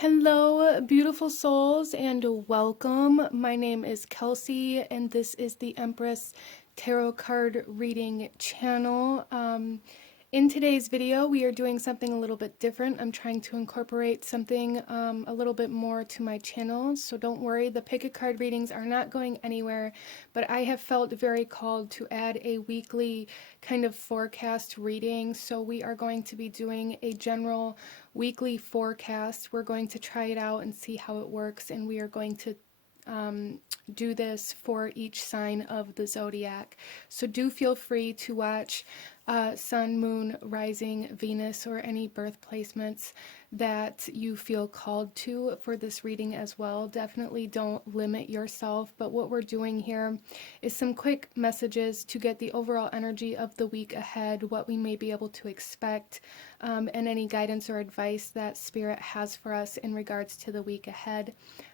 Hello, beautiful souls, and welcome. My name is Kelsey, and this is the Empress Tarot Card Reading channel. In today's video, we are doing something a little bit different. I'm trying to incorporate something a little bit more to my channel, so don't worry, the pick a card readings are not going anywhere, but I have felt very called to add a weekly kind of forecast reading, so we are going to be doing a general weekly forecast. We're going to try it out and see how it works, and we are going to do this for each sign of the zodiac. So do feel free to watch Sun, Moon, Rising, Venus, or any birth placements that you feel called to for this reading as well. Definitely don't limit yourself, but what we're doing here is some quick messages to get the overall energy of the week ahead, what we may be able to expect, and any guidance or advice that Spirit has for us in regards to the week ahead.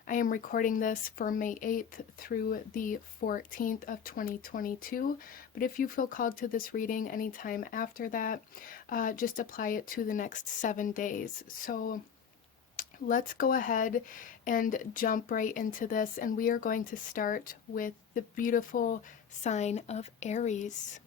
I am recording this for May 8th through the 14th of 2022, but if you feel called to this reading anytime after that, just apply it to the next 7 days. So let's go ahead and jump right into this, and we are going to start with the beautiful sign of Aries.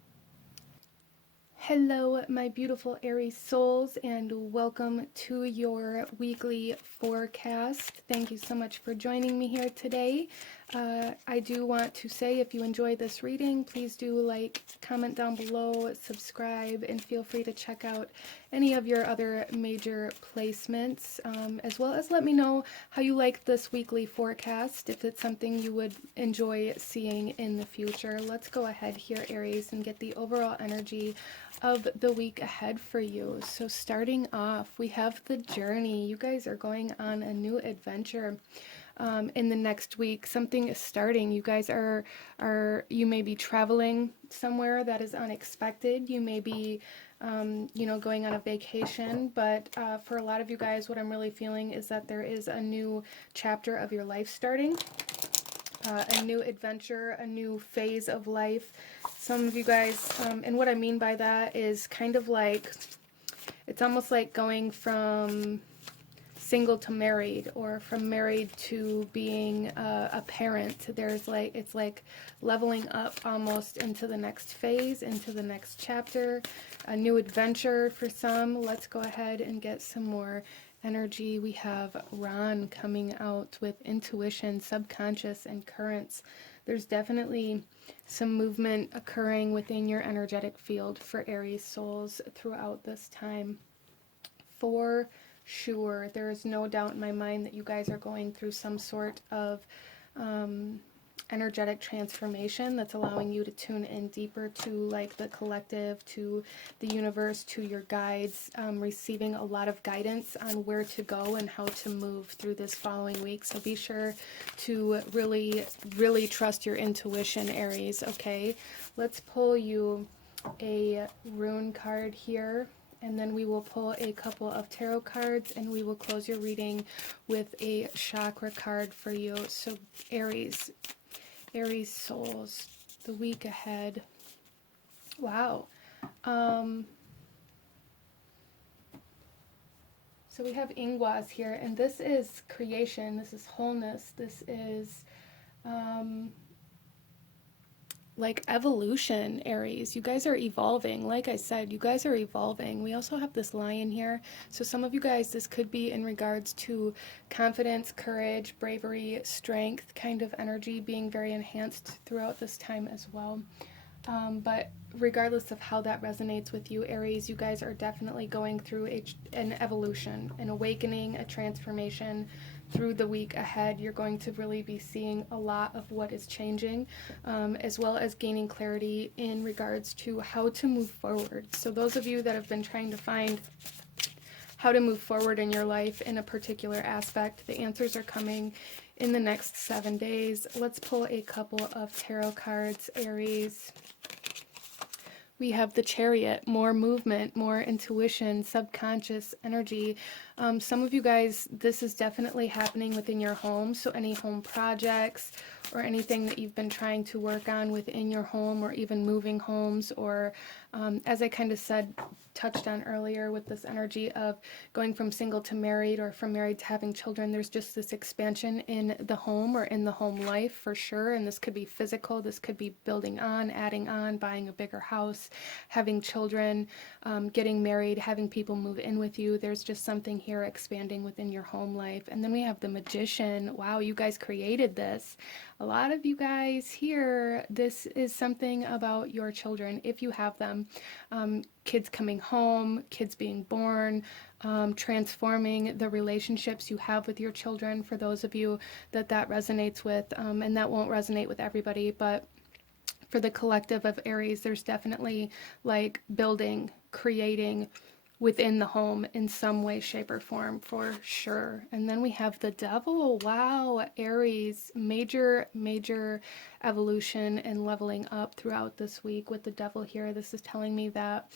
Hello, my beautiful Aries souls, and welcome to your weekly forecast. Thank you so much for joining me here today. I do want to say, if you enjoy this reading, please do like, comment down below, subscribe, and feel free to check out any of your other major placements, as well as let me know how you like this weekly forecast, if it's something you would enjoy seeing in the future. Let's go ahead here, Aries, and get the overall energy of the week ahead for you. So starting off, we have the journey. You guys are going on a new adventure in the next week. Something is starting. You guys you may be traveling somewhere that is unexpected. You may be going on a vacation, but for a lot of you guys, what I'm really feeling is that there is a new chapter of your life starting. A new adventure, a new phase of life. Some of you guys, and what I mean by that is kind of like, it's almost like going from single to married, or from married to being a parent. It's like leveling up almost into the next phase, into the next chapter, a new adventure for some. Let's go ahead and get some more energy. We have Ron coming out with intuition, subconscious, and currents. There's definitely some movement occurring within your energetic field for Aries souls throughout this time. For sure, there is no doubt in my mind that you guys are going through some sort of energetic transformation that's allowing you to tune in deeper to like the collective, to the universe, to your guides, receiving a lot of guidance on where to go and how to move through this following week. So be sure to really trust your intuition, Aries. Okay, let's pull you a rune card here, and then we will pull a couple of tarot cards, and we will close your reading with a chakra card for you. So Aries souls, the week ahead. Wow. So we have Ingwas here, and this is creation, this is wholeness, this is like evolution, Aries. You guys are evolving. Like I said, you guys are evolving. We also have this lion here. So some of you guys, this could be in regards to confidence, courage, bravery, strength kind of energy being very enhanced throughout this time as well. But regardless of how that resonates with you, Aries, you guys are definitely going through an evolution, an awakening, a transformation. Through the week ahead, you're going to really be seeing a lot of what is changing, as well as gaining clarity in regards to how to move forward. So those of you that have been trying to find how to move forward in your life in a particular aspect, the answers are coming in the next 7 days. Let's pull a couple of tarot cards, Aries. We have the Chariot, more movement, more intuition, subconscious energy. Some of you guys, this is definitely happening within your home. So any home projects or anything that you've been trying to work on within your home, or even moving homes, or as I kind of touched on earlier with this energy of going from single to married, or from married to having children, there's just this expansion in the home or in the home life for sure. And this could be physical, this could be building on, adding on, buying a bigger house, having children, getting married, having people move in with you. There's just something here expanding within your home life. And then we have the Magician. Wow, you guys created this. A lot of you guys here, this is something about your children, if you have them. Kids coming home, kids being born, transforming the relationships you have with your children, for those of you that resonates with, and that won't resonate with everybody, but for the collective of Aries, there's definitely like building, creating within the home in some way, shape, or form, for sure. And then we have the Devil. Wow, Aries, major evolution and leveling up throughout this week with the Devil here. This is telling me that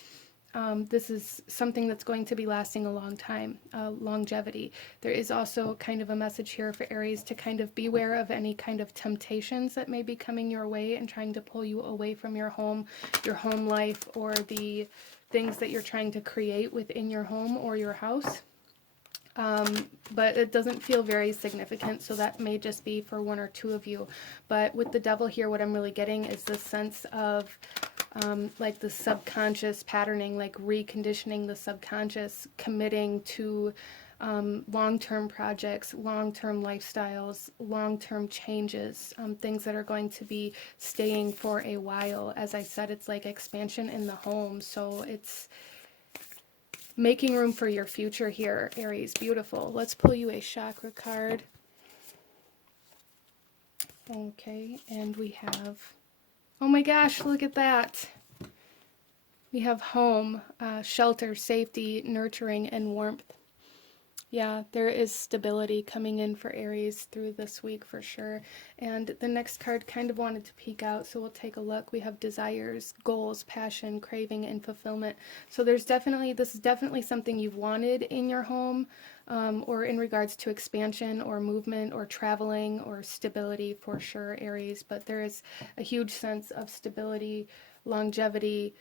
this is something that's going to be lasting a long time, longevity. There is also kind of a message here for Aries to kind of beware of any kind of temptations that may be coming your way and trying to pull you away from your home life, or the things that you're trying to create within your home or your house. But it doesn't feel very significant, so that may just be for one or two of you. But with the Devil here, what I'm really getting is this sense of like the subconscious patterning, like reconditioning the subconscious, committing to long-term projects, long-term lifestyles, long-term changes, things that are going to be staying for a while. As I said, it's like expansion in the home, so it's making room for your future here, Aries. Beautiful. Let's pull you a chakra card. Okay, and we have, oh my gosh, look at that. We have home, shelter, safety, nurturing, and warmth. Yeah, there is stability coming in for Aries through this week for sure. And the next card kind of wanted to peek out, so we'll take a look. We have desires, goals, passion, craving, and fulfillment. So this is definitely something you've wanted in your home, or in regards to expansion or movement or traveling or stability for sure, Aries. But there is a huge sense of stability, longevity,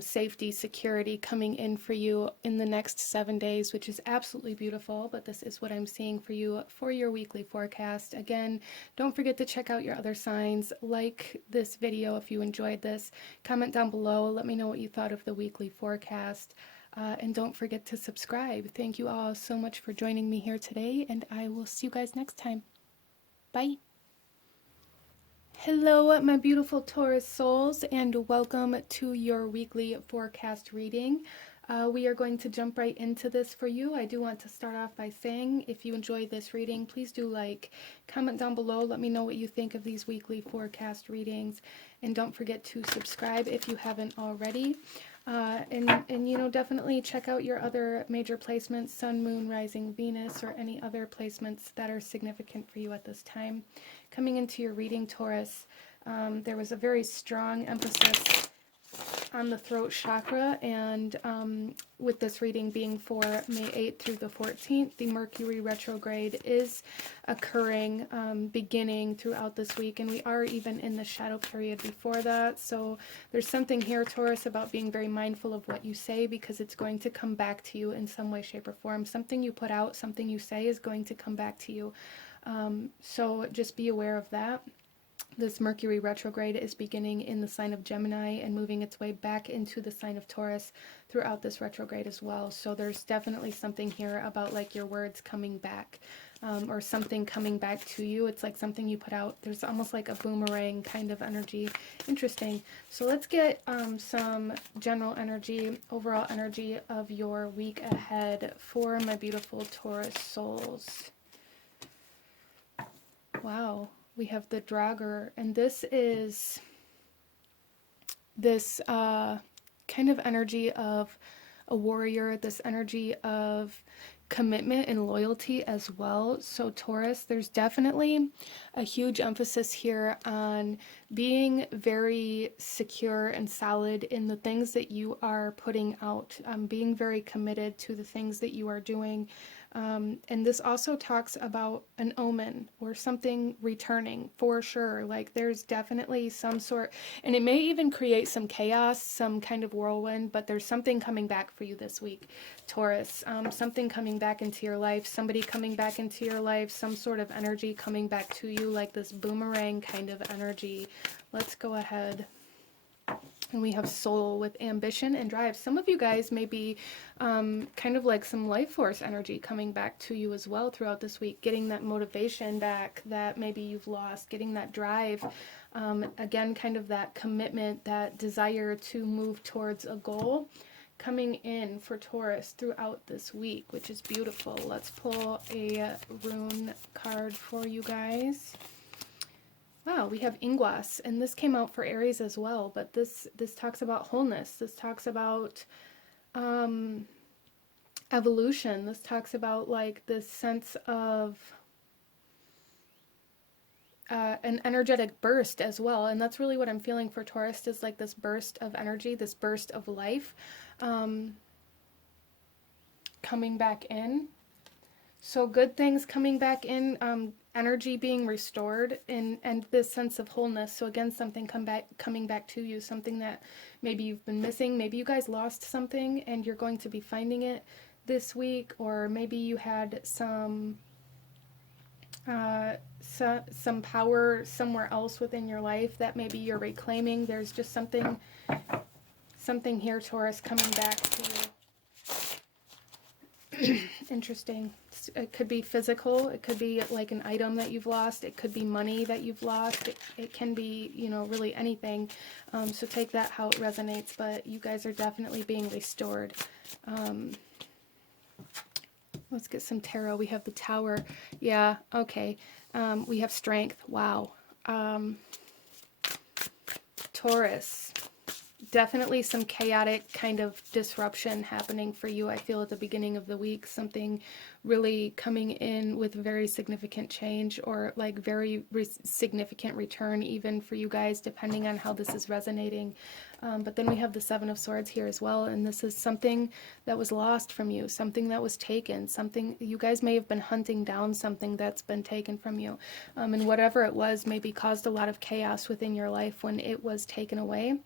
safety, security coming in for you in the next 7 days, which is absolutely beautiful. But this is what I'm seeing for you for your weekly forecast. Again, don't forget to check out your other signs. Like this video if you enjoyed this. Comment down below. Let me know what you thought of the weekly forecast. And don't forget to subscribe. Thank you all so much for joining me here today, and I will see you guys next time. Bye. Hello, my beautiful Taurus souls, and welcome to your weekly forecast reading. We are going to jump right into this for you. I do want to start off by saying, if you enjoy this reading, please do comment down below. Let me know what you think of these weekly forecast readings, and don't forget to subscribe if you haven't already. And you know, definitely check out your other major placements, Sun, Moon, Rising, Venus, or any other placements that are significant for you at this time. Coming into your reading, Taurus, there was a very strong emphasis on the throat chakra, and with this reading being for May 8th through the 14th, the Mercury retrograde is occurring, beginning throughout this week, and we are even in the shadow period before that. So there's something here, Taurus, about being very mindful of what you say, because it's going to come back to you in some way, shape, or form. Something you put out, something you say is going to come back to you. So just be aware of that. This Mercury retrograde is beginning in the sign of Gemini and moving its way back into the sign of Taurus throughout this retrograde as well. So there's definitely something here about like your words coming back, or something coming back to you. It's like something you put out. There's almost like a boomerang kind of energy. Interesting. So let's get some general energy, overall energy of your week ahead for my beautiful Taurus souls. Wow. We have the Draugr, and this is this kind of energy of a warrior, this energy of commitment and loyalty as well. So Taurus, there's definitely a huge emphasis here on being very secure and solid in the things that you are putting out, being very committed to the things that you are doing, And this also talks about an omen or something returning for sure. Like there's definitely some sort, and it may even create some chaos, some kind of whirlwind, but there's something coming back for you this week, Taurus. Something coming back into your life, somebody coming back into your life, some sort of energy coming back to you, like this boomerang kind of energy. Let's go ahead. And we have soul with ambition and drive. Some of you guys may be kind of like some life force energy coming back to you as well throughout this week, getting that motivation back that maybe you've lost, getting that drive. Again, kind of that commitment, that desire to move towards a goal coming in for Taurus throughout this week, which is beautiful. Let's pull a rune card for you guys. Wow, we have Ingwas, and this came out for Aries as well, but this talks about wholeness. This talks about evolution. This talks about like this sense of an energetic burst as well, and that's really what I'm feeling for Taurus, is like this burst of energy, this burst of life coming back in. So good things coming back in, energy being restored, and this sense of wholeness. So again, something coming back to you, something that maybe you've been missing. Maybe you guys lost something and you're going to be finding it this week, or maybe you had some power somewhere else within your life that maybe you're reclaiming. There's just something here, Taurus, coming back to you. Interesting. It could be physical. It could be like an item that you've lost. It could be money that you've lost. It can be, you know, really anything. So take that how it resonates, but you guys are definitely being restored. Let's get some tarot. We have the Tower. Yeah, okay. We have Strength. Wow. Taurus. Definitely some chaotic kind of disruption happening for you, I feel, at the beginning of the week. Something really coming in with very significant change, or like very significant return even for you guys, depending on how this is resonating. But then we have the Seven of Swords here as well, and this is something that was lost from you, something that was taken, something you guys may have been hunting down, something that's been taken from you. And whatever it was maybe caused a lot of chaos within your life when it was taken away.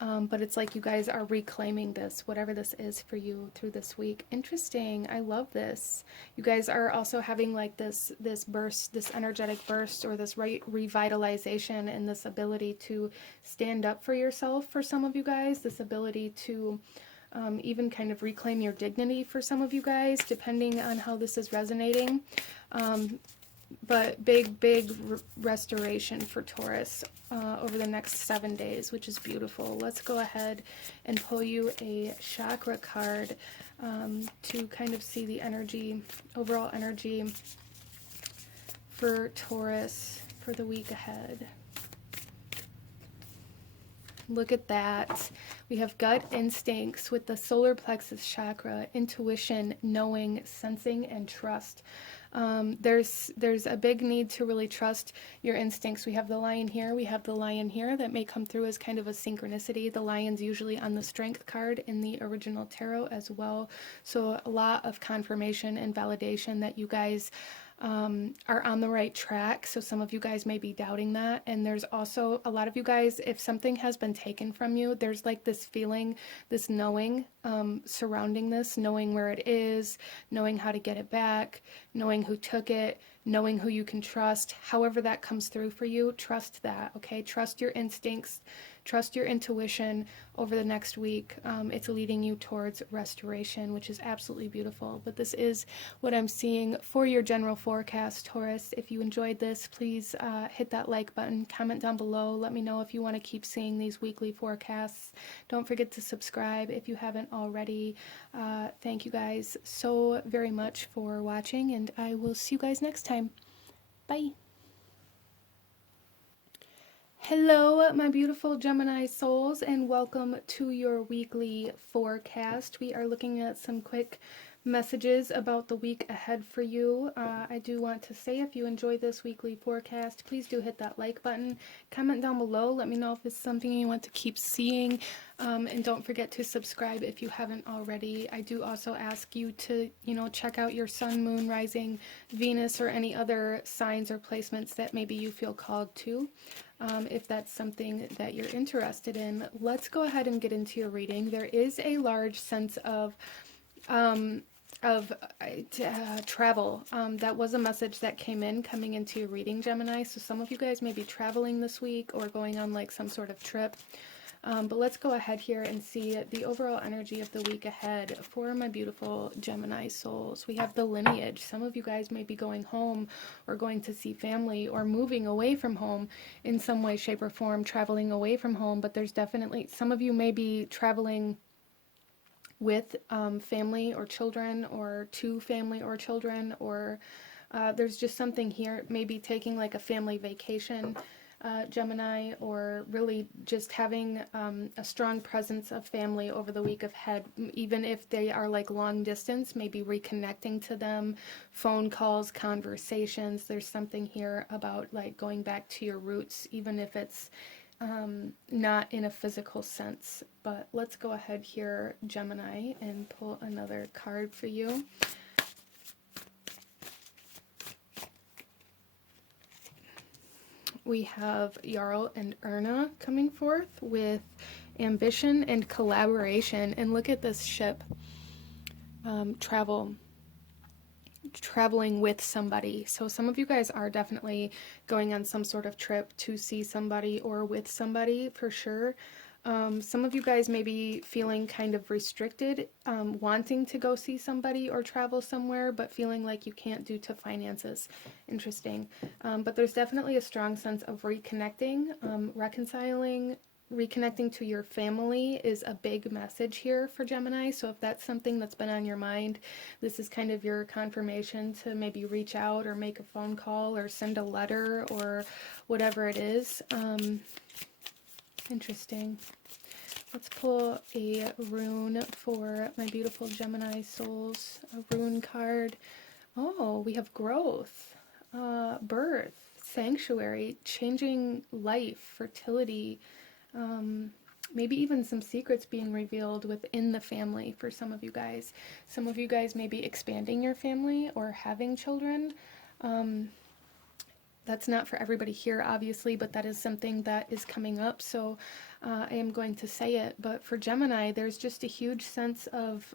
But it's like you guys are reclaiming this, whatever this is for you through this week. Interesting. I love this. You guys are also having like this burst, this energetic burst, or this revitalization, and this ability to stand up for yourself for some of you guys, this ability to even kind of reclaim your dignity for some of you guys, depending on how this is resonating. But big restoration for Taurus over the next 7 days, which is beautiful. Let's go ahead and pull you a chakra card to kind of see the energy, overall energy for Taurus for the week ahead. Look at that. We have gut instincts with the solar plexus chakra, intuition, knowing, sensing, and trust. There's a big need to really trust your instincts. We have the Lion here. We have the Lion here. That may come through as kind of a synchronicity. The Lion's usually on the Strength card in the original tarot as well. So a lot of confirmation and validation that you guys are on the right track. So some of you guys may be doubting that. And there's also a lot of you guys, if something has been taken from you, there's like this feeling, this knowing surrounding this, knowing where it is, knowing how to get it back, knowing who took it, knowing who you can trust. However that comes through for you, trust that, okay? Trust your instincts, trust your intuition over the next week. It's leading you towards restoration, which is absolutely beautiful. But this is what I'm seeing for your general forecast, Taurus. If you enjoyed this, please hit that like button, comment down below. Let me know if you want to keep seeing these weekly forecasts. Don't forget to subscribe if you haven't already. Thank you guys so very much for watching, and I will see you guys next time. Bye. Hello, my beautiful Gemini souls, and welcome to your weekly forecast. We are looking at some quick messages about the week ahead for you. I do want to say, if you enjoy this weekly forecast, please do hit that like button. Comment down below. Let me know if it's something you want to keep seeing. And don't forget to subscribe if you haven't already. I do also ask you to, check out your sun, moon, rising, Venus, or any other signs or placements that maybe you feel called to. If that's something that you're interested in. Let's go ahead and get into your reading. There is a large sense of travel. That was a message that coming into your reading, Gemini. So some of you guys may be traveling this week or going on like some sort of trip. But let's go ahead here and see the overall energy of the week ahead for my beautiful Gemini souls. We have the lineage. Some of you guys may be going home or going to see family or moving away from home in some way, shape, or form, traveling away from home. But there's definitely, some of you may be traveling with family or children, or to family or children, or there's just something here, maybe taking like a family vacation, Gemini, or really just having a strong presence of family over the week ahead, even if they are like long distance, maybe reconnecting to them, phone calls, conversations. There's something here about like going back to your roots, even if it's not in a physical sense. But let's go ahead here, Gemini, and pull another card for you. We have Jarl and Erna coming forth with ambition and collaboration. And look at this ship. Traveling with somebody. So some of you guys are definitely going on some sort of trip to see somebody or with somebody for sure. Some of you guys may be feeling kind of restricted, wanting to go see somebody or travel somewhere, but feeling like you can't due to finances. Interesting. But there's definitely a strong sense of reconnecting, reconnecting to your family is a big message here for Gemini. So if that's something that's been on your mind, this is kind of your confirmation to maybe reach out or make a phone call or send a letter or whatever it is. Interesting. Let's pull a rune for my beautiful Gemini souls. A rune card. Oh, we have growth, birth, sanctuary, changing life, fertility, maybe even some secrets being revealed within the family for some of you guys. Some of you guys may be expanding your family or having children. That's not for everybody here, obviously, but that is something that is coming up, so I am going to say it. But for Gemini, there's just a huge sense of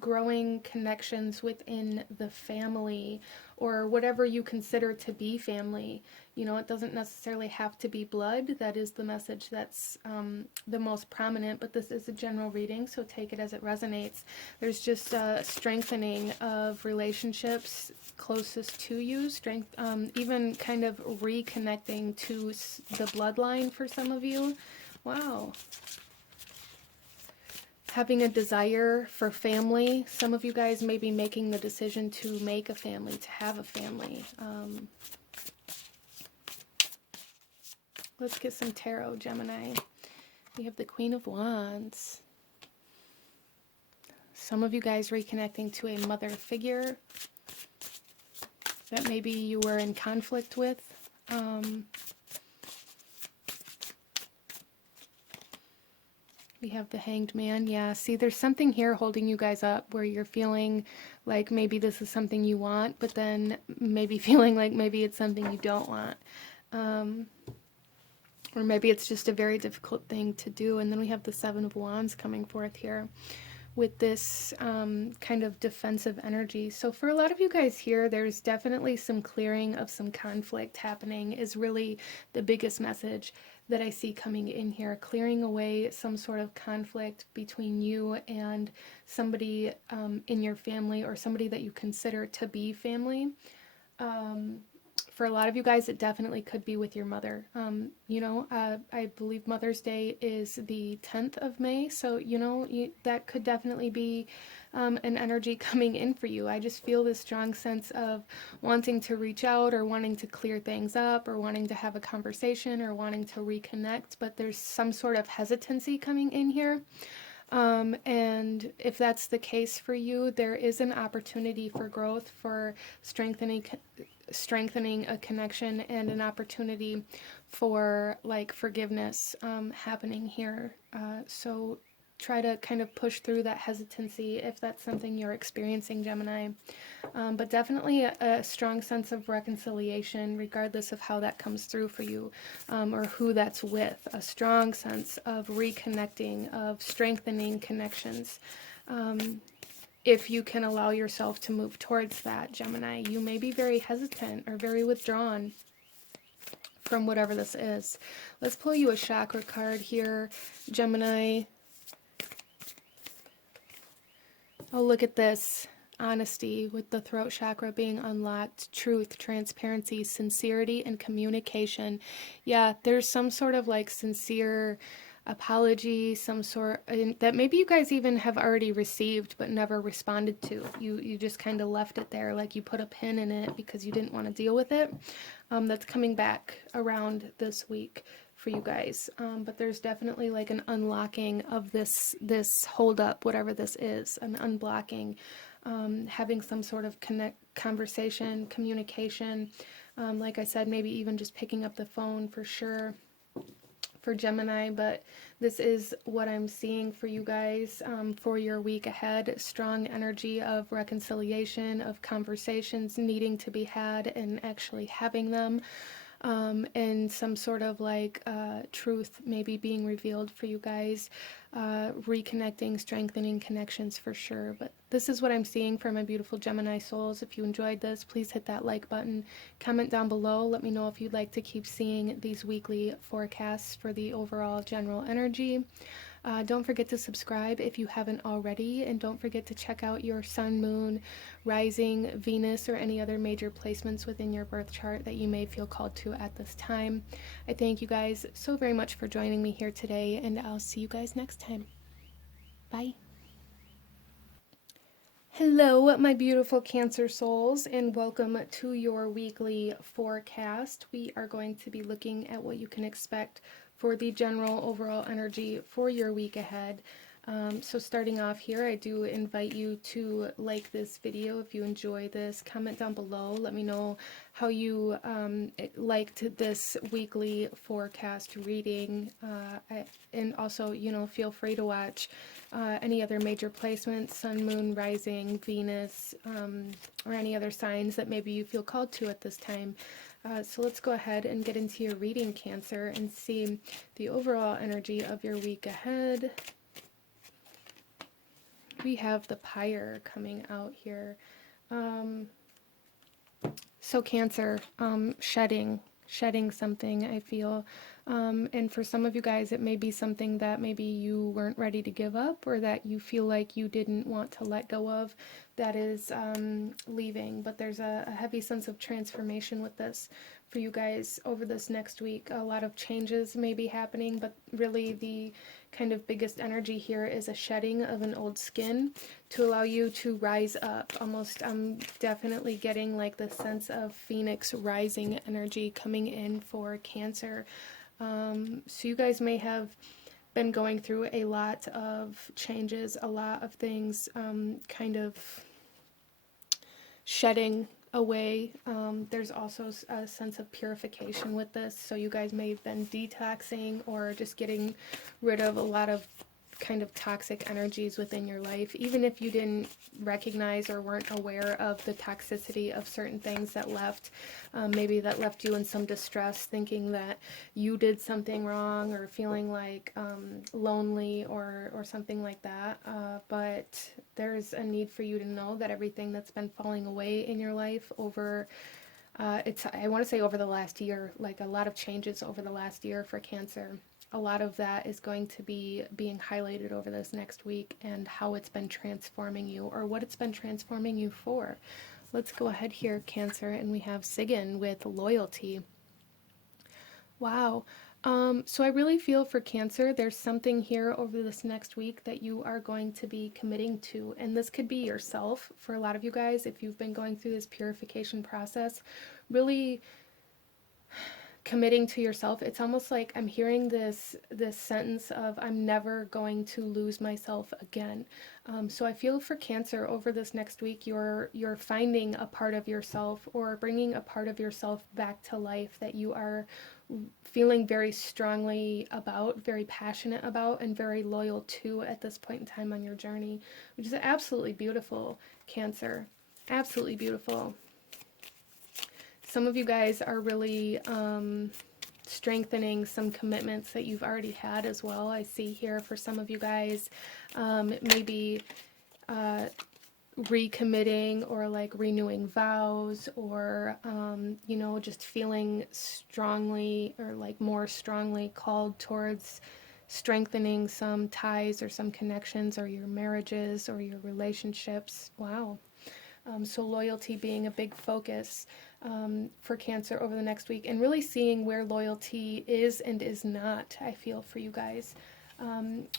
growing connections within the family, or whatever you consider to be family. It doesn't necessarily have to be blood. That is the message that's the most prominent, but this is a general reading, so take it as it resonates. There's just a strengthening of relationships closest to you, even kind of reconnecting to the bloodline for some of you. Wow. Having a desire for family. Some of you guys may be making the decision to make a family, to have a family. Let's get some tarot, Gemini. We have the Queen of Wands. Some of you guys reconnecting to a mother figure that maybe you were in conflict with. We have the Hanged Man. Yeah, see, there's something here holding you guys up where you're feeling like maybe this is something you want, but then maybe feeling like maybe it's something you don't want. Or maybe it's just a very difficult thing to do. And then we have the Seven of Wands coming forth here with this kind of defensive energy. So for a lot of you guys here, there's definitely some clearing of some conflict happening is really the biggest message that I see coming in here. Clearing away some sort of conflict between you and somebody in your family, or somebody that you consider to be family. For a lot of you guys, it definitely could be with your mother. I believe Mother's Day is the 10th of May, so, that could definitely be an energy coming in for you. I just feel this strong sense of wanting to reach out, or wanting to clear things up, or wanting to have a conversation, or wanting to reconnect, but there's some sort of hesitancy coming in here. And if that's the case for you, there is an opportunity for growth, for strengthening a connection, and an opportunity for like forgiveness happening here. So try to kind of push through that hesitancy if that's something you're experiencing, Gemini. But definitely a strong sense of reconciliation, regardless of how that comes through for you, or who that's with. A strong sense of reconnecting, of strengthening connections. If you can allow yourself to move towards that, Gemini, you may be very hesitant or very withdrawn from whatever this is. Let's pull you a chakra card here, Gemini. Oh, look at this. Honesty, with the throat chakra being unlocked, truth, transparency, sincerity, and communication. Yeah, there's some sort of like sincere apology, some sort that maybe you guys even have already received but never responded to. You just kind of left it there, like you put a pin in it because you didn't want to deal with it. That's coming back around this week for you guys. But there's definitely like an unlocking of this hold up, whatever this is, an unblocking. Having some sort of conversation, communication. Like I said, maybe even just picking up the phone for sure for Gemini, but this is what I'm seeing for you guys for your week ahead. Strong energy of reconciliation, of conversations needing to be had and actually having them. And some sort of like truth maybe being revealed for you guys, reconnecting, strengthening connections for sure. But this is what I'm seeing for my beautiful Gemini souls. If you enjoyed this, please hit that like button, comment down below, let me know if you'd like to keep seeing these weekly forecasts for the overall general energy. Don't forget to subscribe if you haven't already, and don't forget to check out your sun, moon, rising, Venus, or any other major placements within your birth chart that you may feel called to at this time. I thank you guys so very much for joining me here today, and I'll see you guys next time. Bye. Hello, my beautiful Cancer souls, and welcome to your weekly forecast. We are going to be looking at what you can expect for the general overall energy for your week ahead. So starting off here, I do invite you to like this video if you enjoy this. Comment down below. Let me know how you liked this weekly forecast reading. And also, you know, feel free to watch any other major placements, sun, moon, rising, Venus, or any other signs that maybe you feel called to at this time. So let's go ahead and get into your reading, Cancer, and see the overall energy of your week ahead. We have the Pyre coming out here. So Cancer, shedding something, I feel. And for some of you guys, it may be something that maybe you weren't ready to give up, or that you feel like you didn't want to let go of, that is leaving. But there's a heavy sense of transformation with this for you guys over this next week. A lot of changes may be happening, but really the kind of biggest energy here is a shedding of an old skin to allow you to rise up. Almost, I'm definitely getting like the sense of Phoenix rising energy coming in for Cancer. So you guys may have been going through a lot of changes, a lot of things kind of shedding away. There's also a sense of purification with this, so you guys may have been detoxing or just getting rid of a lot of kind of toxic energies within your life, even if you didn't recognize or weren't aware of the toxicity of certain things that left. Maybe that left you in some distress, thinking that you did something wrong, or feeling like lonely or something like that. But there's a need for you to know that everything that's been falling away in your life over I want to say over the last year, like a lot of changes over the last year for Cancer. A lot of that is going to be being highlighted over this next week, and how it's been transforming you, or what it's been transforming you for. Let's go ahead here, Cancer, and we have Sigyn with loyalty. Wow. So I really feel for Cancer, there's something here over this next week that you are going to be committing to. And this could be yourself for a lot of you guys if you've been going through this purification process. Really committing to yourself. It's almost like I'm hearing this sentence of, I'm never going to lose myself again. So I feel for Cancer, over this next week, you're finding a part of yourself, or bringing a part of yourself back to life that you are feeling very strongly about, very passionate about, and very loyal to at this point in time on your journey, which is absolutely beautiful, Cancer. Absolutely beautiful. Some of you guys are really strengthening some commitments that you've already had as well. I see here for some of you guys, maybe recommitting, or like renewing vows, or you know, just feeling strongly, or like more strongly called towards strengthening some ties or some connections, or your marriages or your relationships. Wow. So loyalty being a big focus for Cancer over the next week, and really seeing where loyalty is and is not, I feel, for you guys.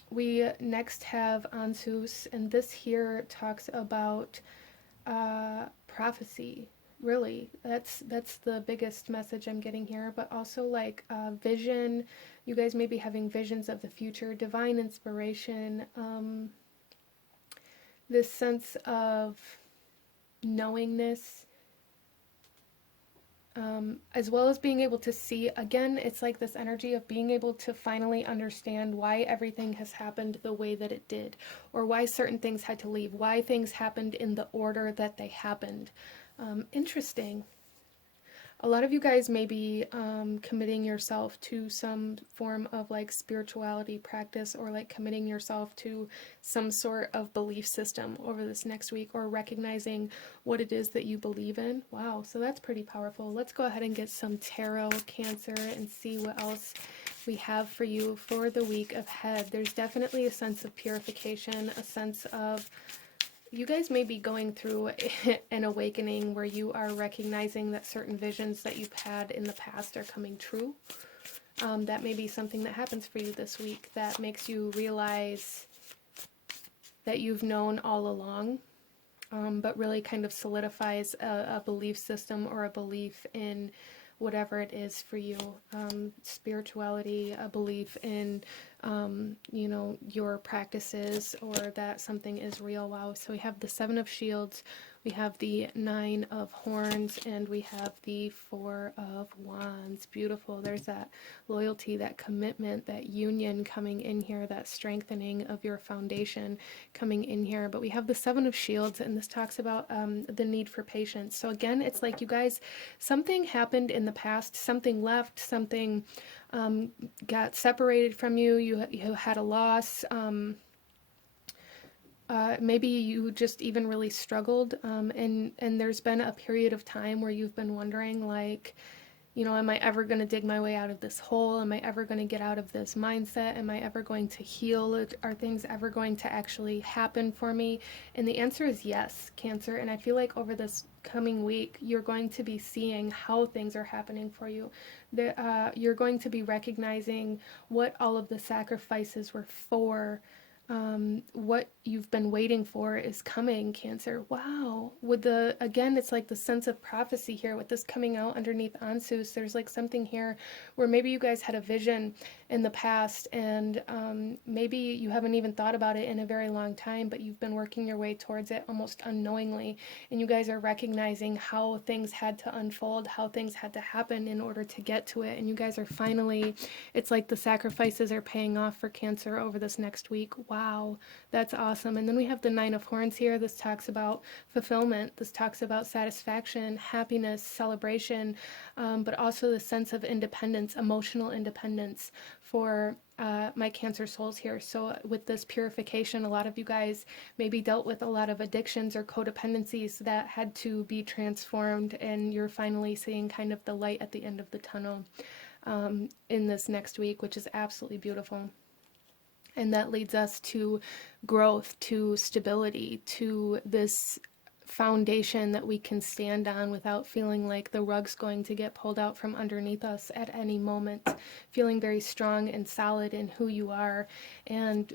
We next have Ansus, and this here talks about prophecy. Really, that's the biggest message I'm getting here, but also like vision. You guys may be having visions of the future, divine inspiration, this sense of knowingness, as well as being able to see. Again, it's like this energy of being able to finally understand why everything has happened the way that it did, or why certain things had to leave, why things happened in the order that they happened. Interesting. A lot of you guys may be committing yourself to some form of like spirituality practice, or like committing yourself to some sort of belief system over this next week, or recognizing what it is that you believe in. Wow, so that's pretty powerful. Let's go ahead and get some tarot, Cancer, and see what else we have for you for the week ahead. There's definitely a sense of purification, a sense of, you guys may be going through an awakening where you are recognizing that certain visions that you've had in the past are coming true. That may be something that happens for you this week that makes you realize that you've known all along, but really kind of solidifies a belief system, or a belief in whatever it is for you. Spirituality, a belief in you know, your practices, or that something is real. Wow. So we have the 7 of Shields, we have the 9 of Horns, and we have the 4 of Wands. Beautiful. There's that loyalty, that commitment, that union coming in here, that strengthening of your foundation coming in here. But we have the 7 of Shields, and this talks about the need for patience. So again, it's like, you guys, something happened in the past, something left, something got separated from you, you had a loss, maybe you just even really struggled, and there's been a period of time where you've been wondering, like, you know, am I ever going to dig my way out of this hole? Am I ever going to get out of this mindset? Am I ever going to heal? Are things ever going to actually happen for me? And the answer is yes, Cancer. And I feel like over this coming week, you're going to be seeing how things are happening for you. You're going to be recognizing what all of the sacrifices were for. What you've been waiting for is coming, Cancer. Wow. With the, again, it's like the sense of prophecy here with this coming out underneath Ansus. There's like something here where maybe you guys had a vision in the past, and maybe you haven't even thought about it in a very long time, but you've been working your way towards it almost unknowingly, and you guys are recognizing how things had to unfold, how things had to happen in order to get to it, and you guys are finally, it's like the sacrifices are paying off for Cancer over this next week. Wow, that's awesome. And then we have the 9 of Horns here. This talks about fulfillment. This talks about satisfaction, happiness, celebration, but also the sense of independence, emotional independence for my Cancer souls here. So with this purification, a lot of you guys maybe dealt with a lot of addictions or codependencies that had to be transformed, and you're finally seeing kind of the light at the end of the tunnel in this next week, which is absolutely beautiful. And that leads us to growth, to stability, to this foundation that we can stand on without feeling like the rug's going to get pulled out from underneath us at any moment. Feeling very strong and solid in who you are, and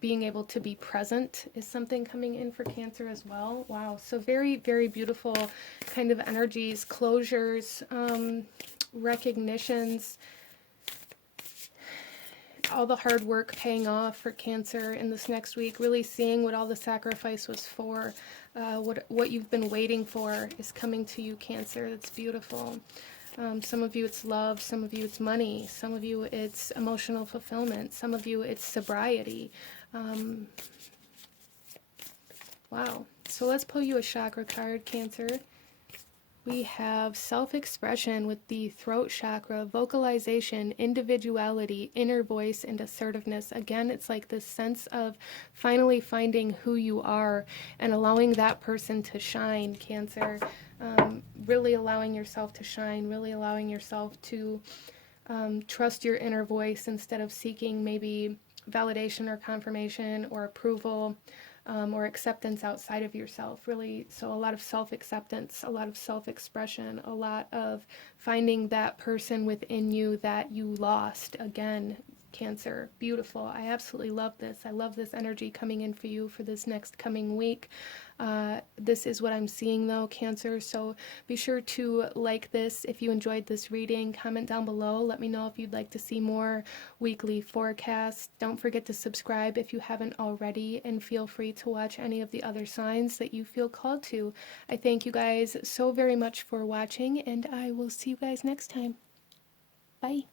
being able to be present is something coming in for Cancer as well. Wow, so very, very beautiful kind of energies, closures. recognitions, all the hard work paying off for Cancer in this next week, really seeing what all the sacrifice was for, what you've been waiting for is coming to you, Cancer. That's beautiful. Some of you it's love, some of you it's money, some of you it's emotional fulfillment, some of you it's sobriety. Wow. So let's pull you a chakra card, Cancer. We have self-expression with the throat chakra, vocalization, individuality, inner voice, and assertiveness. Again, it's like this sense of finally finding who you are and allowing that person to shine, Cancer. Really allowing yourself to shine, really allowing yourself to trust your inner voice instead of seeking maybe validation or confirmation or approval. Or acceptance outside of yourself, really. So a lot of self-acceptance, a lot of self-expression, a lot of finding that person within you that you lost. Again, Cancer, beautiful. I absolutely love this. I love this energy coming in for you for this next coming week. This is what I'm seeing though, Cancer, so be sure to like this if you enjoyed this reading. Comment down below, let me know if you'd like to see more weekly forecasts. Don't forget to subscribe if you haven't already, and feel free to watch any of the other signs that you feel called to. I thank you guys so very much for watching, and I will see you guys next time. Bye.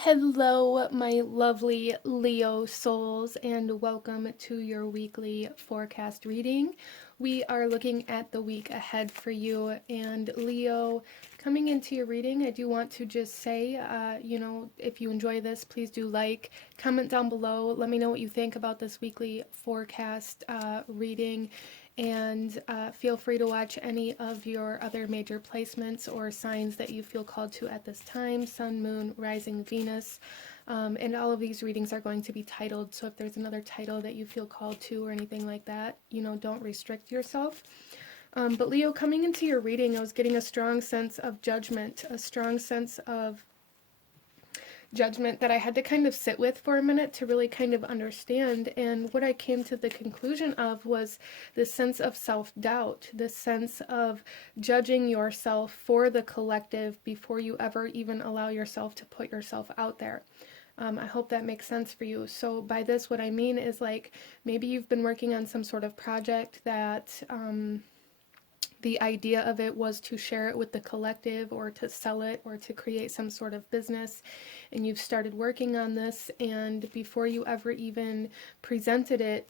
Hello, my lovely Leo souls, and welcome to your weekly forecast reading. We are looking at the week ahead for you, and Leo, coming into your reading, I do want to just say, you know, if you enjoy this, please do like, comment down below, let me know what you think about this weekly forecast reading. And feel free to watch any of your other major placements or signs that you feel called to at this time: Sun, Moon, Rising, Venus. And all of these readings are going to be titled, so if there's another title that you feel called to or anything like that, you know, don't restrict yourself. But Leo, coming into your reading, I was getting a strong sense of judgment, a strong sense of judgment that I had to kind of sit with for a minute to really kind of understand. And what I came to the conclusion of was this sense of self-doubt, this sense of judging yourself for the collective before you ever even allow yourself to put yourself out there. I hope that makes sense for you. So by this, what I mean is, like, maybe you've been working on some sort of project that the idea of it was to share it with the collective, or to sell it, or to create some sort of business, and you've started working on this, and before you ever even presented it,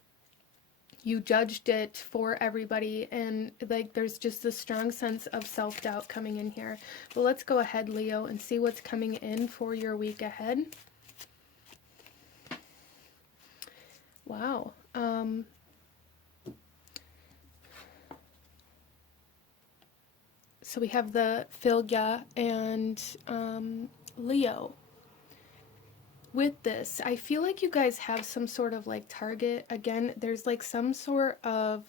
you judged it for everybody, and like there's just this strong sense of self-doubt coming in here. But let's go ahead, Leo, and see what's coming in for your week ahead. Wow. So we have the Filga and Leo. With this, I feel like you guys have some sort of like target. Again, there's like some sort of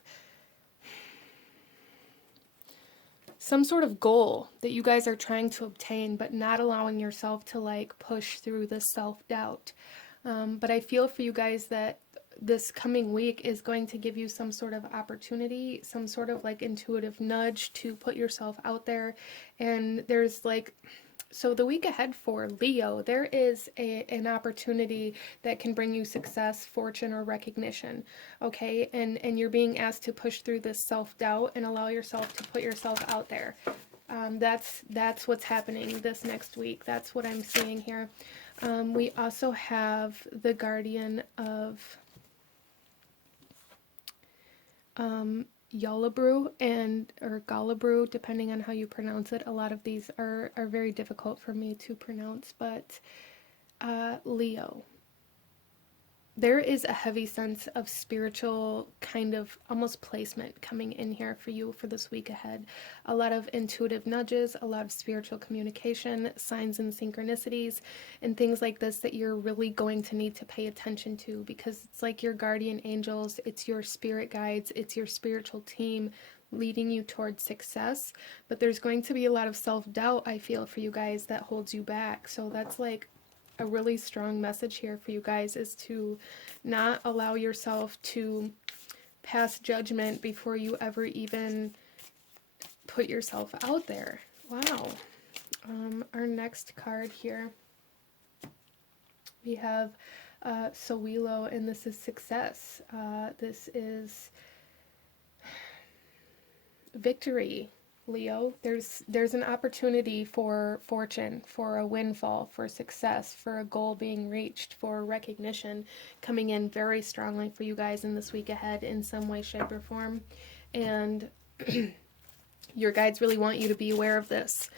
goal that you guys are trying to obtain, but not allowing yourself to like push through the self-doubt. But I feel for you guys that this coming week is going to give you some sort of opportunity, some sort of like intuitive nudge to put yourself out there. And there's like, so the week ahead for Leo, there is an opportunity that can bring you success, fortune, or recognition, okay? And you're being asked to push through this self-doubt and allow yourself to put yourself out there. That's what's happening this next week. That's what I'm seeing here. We also have the Guardian of Yalabru or Galabru, depending on how you pronounce it. A lot of these are very difficult for me to pronounce, but Leo. There is a heavy sense of spiritual kind of almost placement coming in here for you for this week ahead. A lot of intuitive nudges, a lot of spiritual communication, signs and synchronicities, and things like this that you're really going to need to pay attention to, because it's like your guardian angels, it's your spirit guides, it's your spiritual team leading you towards success. But there's going to be a lot of self-doubt, I feel, for you guys that holds you back. So that's like a really strong message here for you guys, is to not allow yourself to pass judgment before you ever even put yourself out there. Wow. Our next card here, we have Sowilo, and this is success. This is victory, Leo. There's an opportunity for fortune, for a windfall, for success, for a goal being reached, for recognition coming in very strongly for you guys in this week ahead in some way, shape, or form. And your guides really want you to be aware of this.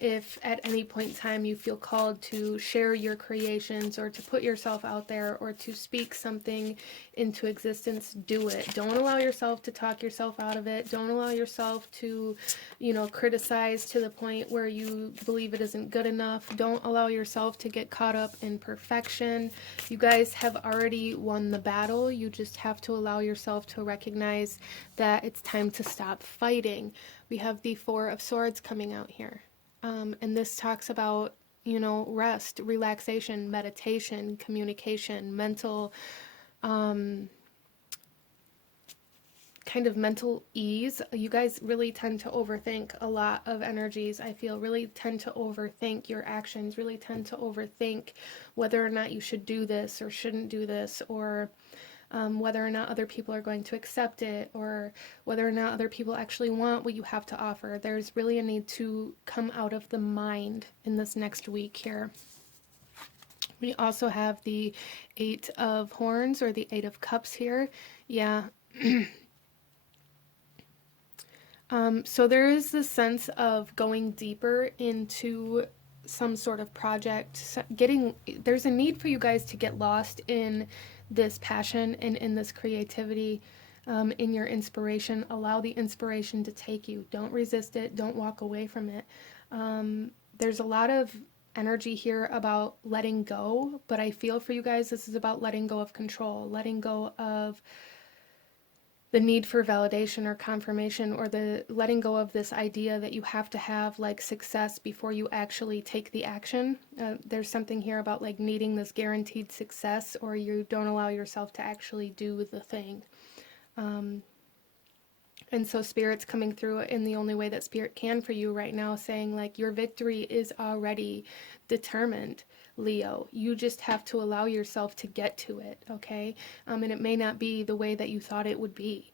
If at any point in time you feel called to share your creations or to put yourself out there or to speak something into existence, do it. Don't allow yourself to talk yourself out of it. Don't allow yourself to, criticize to the point where you believe it isn't good enough. Don't allow yourself to get caught up in perfection. You guys have already won the battle. You just have to allow yourself to recognize that it's time to stop fighting. We have the Four of Swords coming out here. And this talks about, rest, relaxation, meditation, communication, mental, kind of mental ease. You guys really tend to overthink a lot of energies, I feel, really tend to overthink your actions, really tend to overthink whether or not you should do this or shouldn't do this, or whether or not other people are going to accept it, or whether or not other people actually want what you have to offer. There's really a need to come out of the mind in this next week here. We also have the Eight of Horns, or the Eight of Cups here. Yeah. So there is this sense of going deeper into some sort of project, there's a need for you guys to get lost in this passion and in this creativity, in your inspiration. Allow the inspiration to take you. Don't resist it. Don't walk away from it. There's a lot of energy here about letting go, but I feel for you guys this is about letting go of control, letting go of the need for validation or confirmation, or the letting go of this idea that you have to have like success before you actually take the action. There's something here about like needing this guaranteed success, or you don't allow yourself to actually do the thing. And so Spirit's coming through in the only way that Spirit can for you right now, saying like your victory is already determined, Leo. You just have to allow yourself to get to it, okay? And it may not be the way that you thought it would be.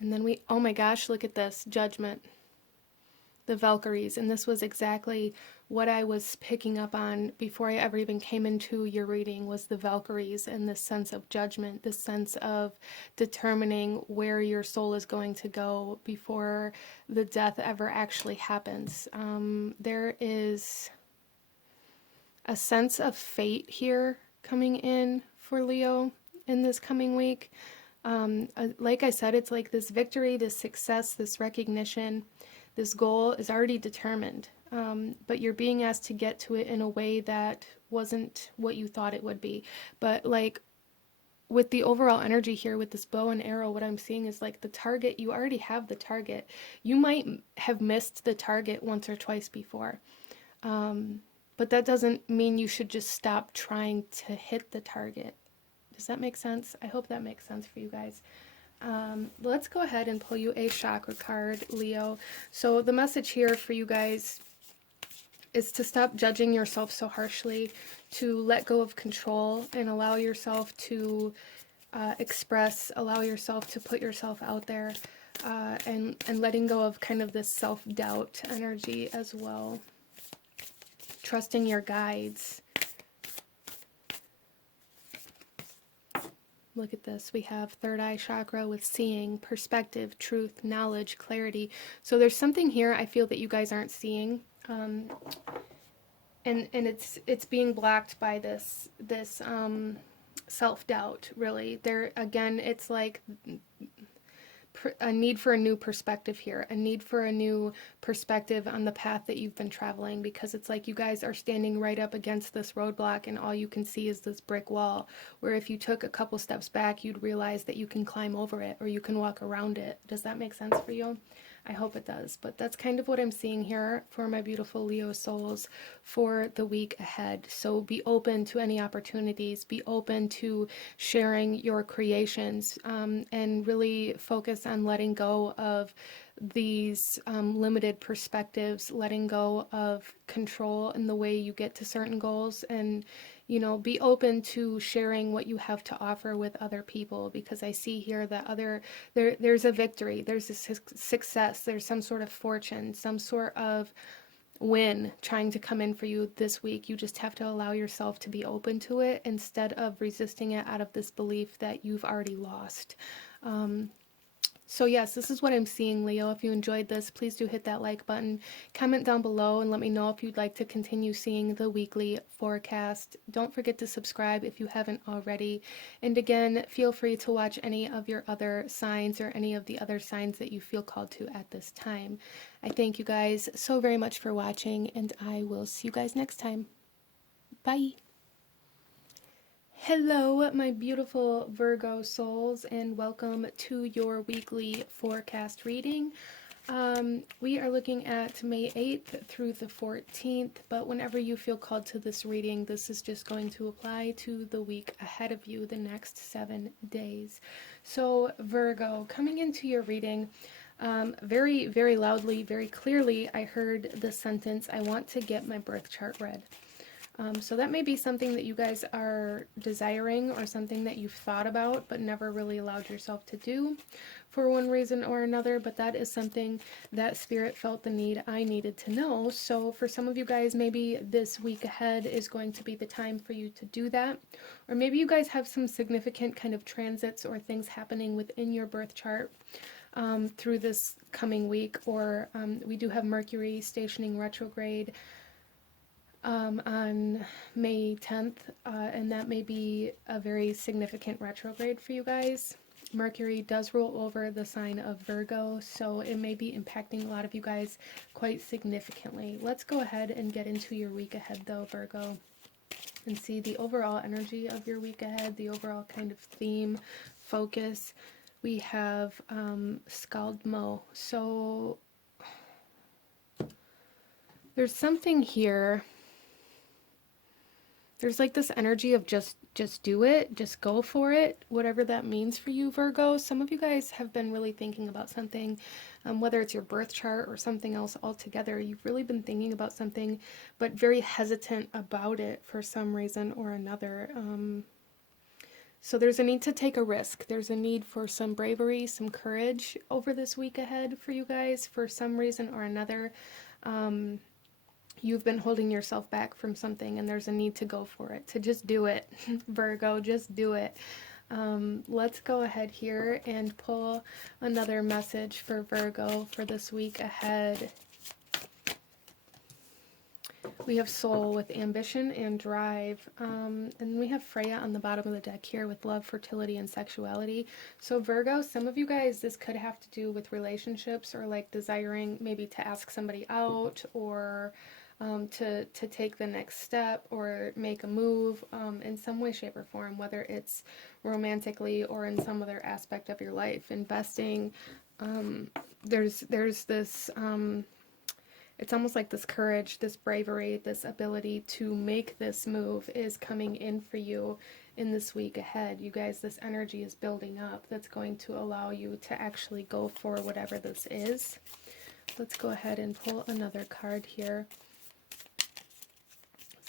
And then oh my gosh, look at this, Judgment. The Valkyries, and this was exactly what I was picking up on before I ever even came into your reading, was the Valkyries and this sense of judgment, this sense of determining where your soul is going to go before the death ever actually happens. There is a sense of fate here coming in for Leo in this coming week. Like I said, it's like this victory, this success, this recognition. This goal is already determined, but you're being asked to get to it in a way that wasn't what you thought it would be. But like with the overall energy here with this bow and arrow, what I'm seeing is like the target, you already have the target. You might have missed the target once or twice before, but that doesn't mean you should just stop trying to hit the target. Does that make sense? I hope that makes sense for you guys. Let's go ahead and pull you a chakra card, Leo. So the message here for you guys is to stop judging yourself so harshly, to let go of control and allow yourself to express, allow yourself to put yourself out there, and letting go of kind of this self-doubt energy as well. Trusting your guides. Look at this. We have third eye chakra with seeing, perspective, truth, knowledge, clarity. So there's something here I feel that you guys aren't seeing. And it's being blocked by this self-doubt, really. There again, it's like a need for a new perspective here, a need for a new perspective on the path that you've been traveling, because it's like you guys are standing right up against this roadblock and all you can see is this brick wall, where if you took a couple steps back, you'd realize that you can climb over it or you can walk around it. Does that make sense for you? I hope it does, but that's kind of what I'm seeing here for my beautiful Leo souls for the week ahead. So be open to any opportunities, be open to sharing your creations, and really focus on letting go of these limited perspectives, letting go of control in the way you get to certain goals, and be open to sharing what you have to offer with other people, because I see here that there's a victory, there's a success, there's some sort of fortune, some sort of win trying to come in for you this week. You just have to allow yourself to be open to it instead of resisting it out of this belief that you've already lost. So yes, this is what I'm seeing, Leo. If you enjoyed this, please do hit that like button. Comment down below and let me know if you'd like to continue seeing the weekly forecast. Don't forget to subscribe if you haven't already. And again, feel free to watch any of your other signs or any of the other signs that you feel called to at this time. I thank you guys so very much for watching, and I will see you guys next time. Bye. Hello, my beautiful Virgo souls, and welcome to your weekly forecast reading. We are looking at May 8th through the 14th, but whenever you feel called to this reading, this is just going to apply to the week ahead of you, the next 7 days. So Virgo, coming into your reading, very, very loudly, very clearly, I heard the sentence, "I want to get my birth chart read." So that may be something that you guys are desiring, or something that you've thought about but never really allowed yourself to do for one reason or another, but that is something that Spirit felt the need I needed to know. So for some of you guys, maybe this week ahead is going to be the time for you to do that. Or maybe you guys have some significant kind of transits or things happening within your birth chart through this coming week. Or we do have Mercury stationing retrograde on May 10th, and that may be a very significant retrograde for you guys. Mercury does roll over the sign of Virgo, so it may be impacting a lot of you guys quite significantly. Let's go ahead and get into your week ahead though, Virgo, and see the overall energy of your week ahead, the overall kind of theme, focus. We have Skaldmo. So there's something here. There's like this energy of just do it, just go for it, whatever that means for you, Virgo. Some of you guys have been really thinking about something, whether it's your birth chart or something else altogether. You've really been thinking about something, but very hesitant about it for some reason or another. So there's a need to take a risk. There's a need for some bravery, some courage over this week ahead for you guys for some reason or another. You've been holding yourself back from something, and there's a need to go for it, to just do it. Virgo, just do it. Let's go ahead here and pull another message for Virgo for this week ahead. We have Soul with ambition and drive, and we have Freya on the bottom of the deck here with love, fertility, and sexuality. So Virgo, some of you guys, this could have to do with relationships, or like desiring maybe to ask somebody out, or to take the next step or make a move in some way, shape, or form, whether it's romantically or in some other aspect of your life. Investing, there's this, it's almost like this courage, this bravery, this ability to make this move is coming in for you in this week ahead. You guys, this energy is building up that's going to allow you to actually go for whatever this is. Let's go ahead and pull another card here.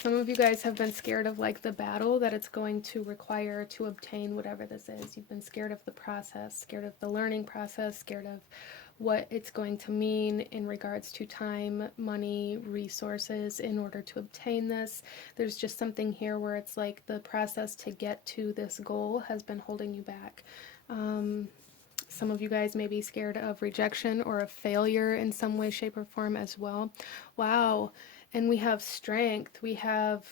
Some of you guys have been scared of like the battle that it's going to require to obtain whatever this is. You've been scared of the process, scared of the learning process, scared of what it's going to mean in regards to time, money, resources in order to obtain this. There's just something here where it's like the process to get to this goal has been holding you back. Some of you guys may be scared of rejection or of failure in some way, shape, or form as well. Wow. And we have strength, we have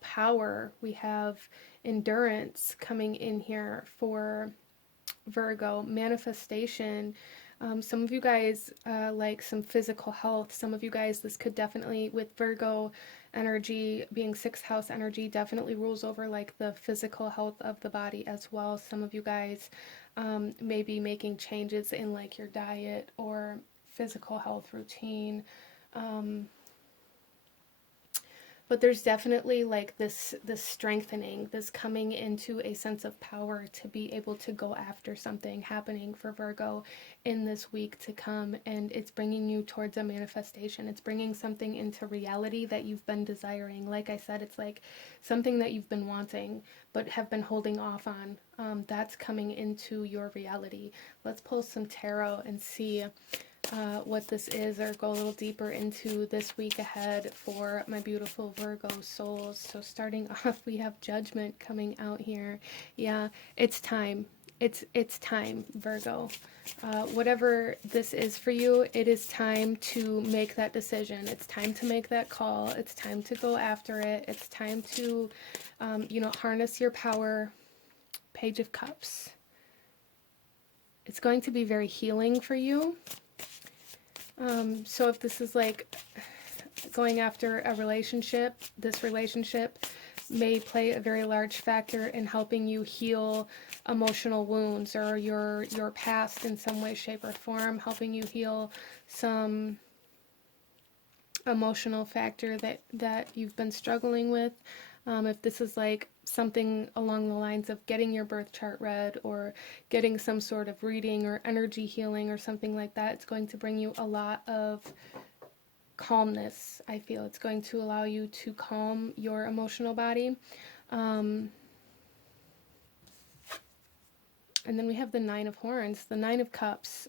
power, we have endurance coming in here for Virgo. Manifestation. Some of you guys like some physical health. Some of you guys, this could definitely, with Virgo energy being 6th house energy, definitely rules over like the physical health of the body as well. Some of you guys may be making changes in like your diet or physical health routine. But there's definitely like this strengthening, this coming into a sense of power to be able to go after something happening for Virgo in this week to come. And it's bringing you towards a manifestation. It's bringing something into reality that you've been desiring. Like I said, it's like something that you've been wanting but have been holding off on. That's coming into your reality. Let's pull some tarot and see what this is, or go a little deeper into this week ahead for my beautiful Virgo souls. So starting off, we have Judgment coming out here. Yeah, it's time. It's time, Virgo. Whatever this is for you, it is time to make that decision. It's time to make that call. It's time to go after it. It's time to, harness your power. Page of Cups. It's going to be very healing for you. So if this is like going after a relationship, this relationship may play a very large factor in helping you heal emotional wounds or your past in some way, shape, or form, helping you heal some emotional factor that you've been struggling with. If this is like something along the lines of getting your birth chart read or getting some sort of reading or energy healing or something like that, it's going to bring you a lot of calmness. I feel it's going to allow you to calm your emotional body. And then we have the Nine of Horns, the Nine of Cups,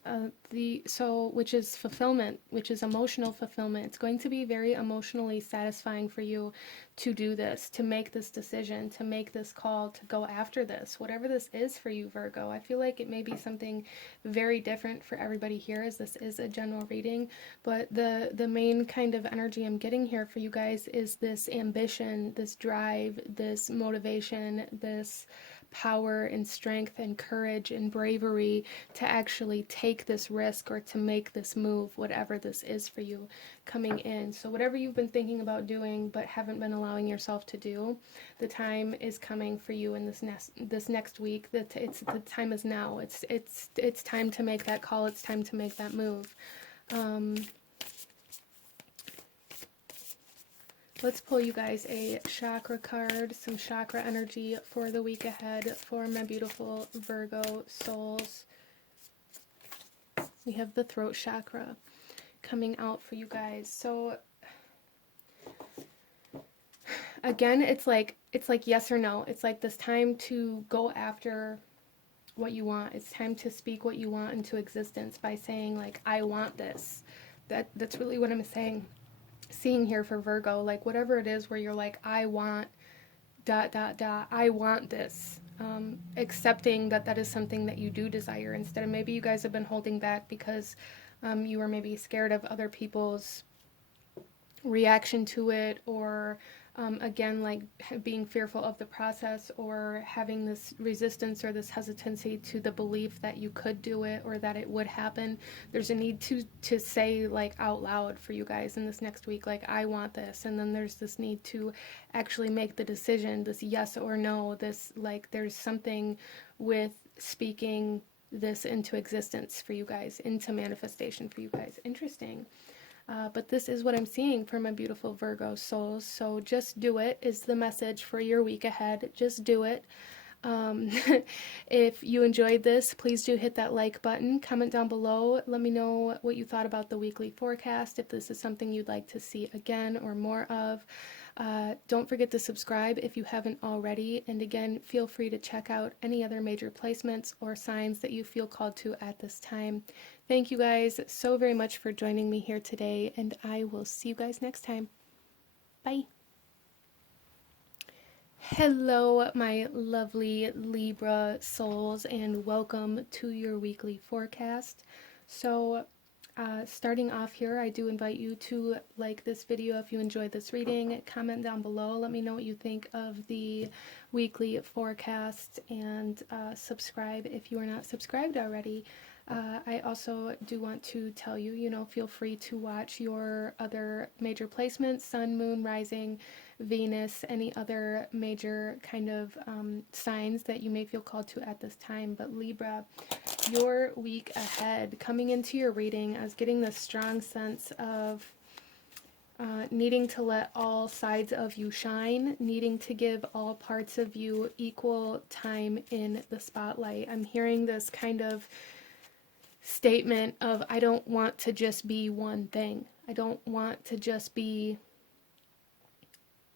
which is fulfillment, which is emotional fulfillment. It's going to be very emotionally satisfying for you to do this, to make this decision, to make this call, to go after this, whatever this is for you, Virgo. I feel like it may be something very different for everybody here, as this is a general reading, but the main kind of energy I'm getting here for you guys is this ambition, this drive, this motivation, this power and strength and courage and bravery to actually take this risk or to make this move, whatever this is for you coming in. So whatever you've been thinking about doing but haven't been allowing yourself to do, the time is coming for you in this next week. The time is now. It's time to make that call. It's time to make that move. Let's pull you guys a chakra card, some chakra energy for the week ahead for my beautiful Virgo souls. We have the throat chakra coming out for you guys. So again, it's like yes or no. It's like this time to go after what you want. It's time to speak what you want into existence by saying like, I want this. That's really what I'm seeing here for Virgo. Like whatever it is where you're like, I want ... I want this. Accepting that is something that you do desire, instead of maybe you guys have been holding back because you were maybe scared of other people's reaction to it, or again, like being fearful of the process, or having this resistance or this hesitancy to the belief that you could do it or that it would happen. There's a need to say like out loud for you guys in this next week, like I want this, and then there's this need to actually make the decision, this yes or no, this like there's something with speaking this into existence for you guys, into manifestation for you guys. Interesting. But this is what I'm seeing for my beautiful Virgo souls. So just do it is the message for your week ahead. Just do it. If you enjoyed this, please do hit that like button. Comment down below. Let me know what you thought about the weekly forecast, if this is something you'd like to see again or more of. Don't forget to subscribe if you haven't already. And again, feel free to check out any other major placements or signs that you feel called to at this time. Thank you guys so very much for joining me here today, and I will see you guys next time. Bye. Hello, my lovely Libra souls, and welcome to your weekly forecast. So, starting off here, I do invite you to like this video if you enjoyed this reading. Comment down below. Let me know what you think of the weekly forecast, and subscribe if you are not subscribed already. I also do want to tell you, feel free to watch your other major placements, Sun, Moon, Rising, Venus, any other major kind of signs that you may feel called to at this time. But Libra, your week ahead, coming into your reading, I was getting this strong sense of needing to let all sides of you shine, needing to give all parts of you equal time in the spotlight. I'm hearing this kind of statement of, I don't want to just be one thing. I don't want to just be,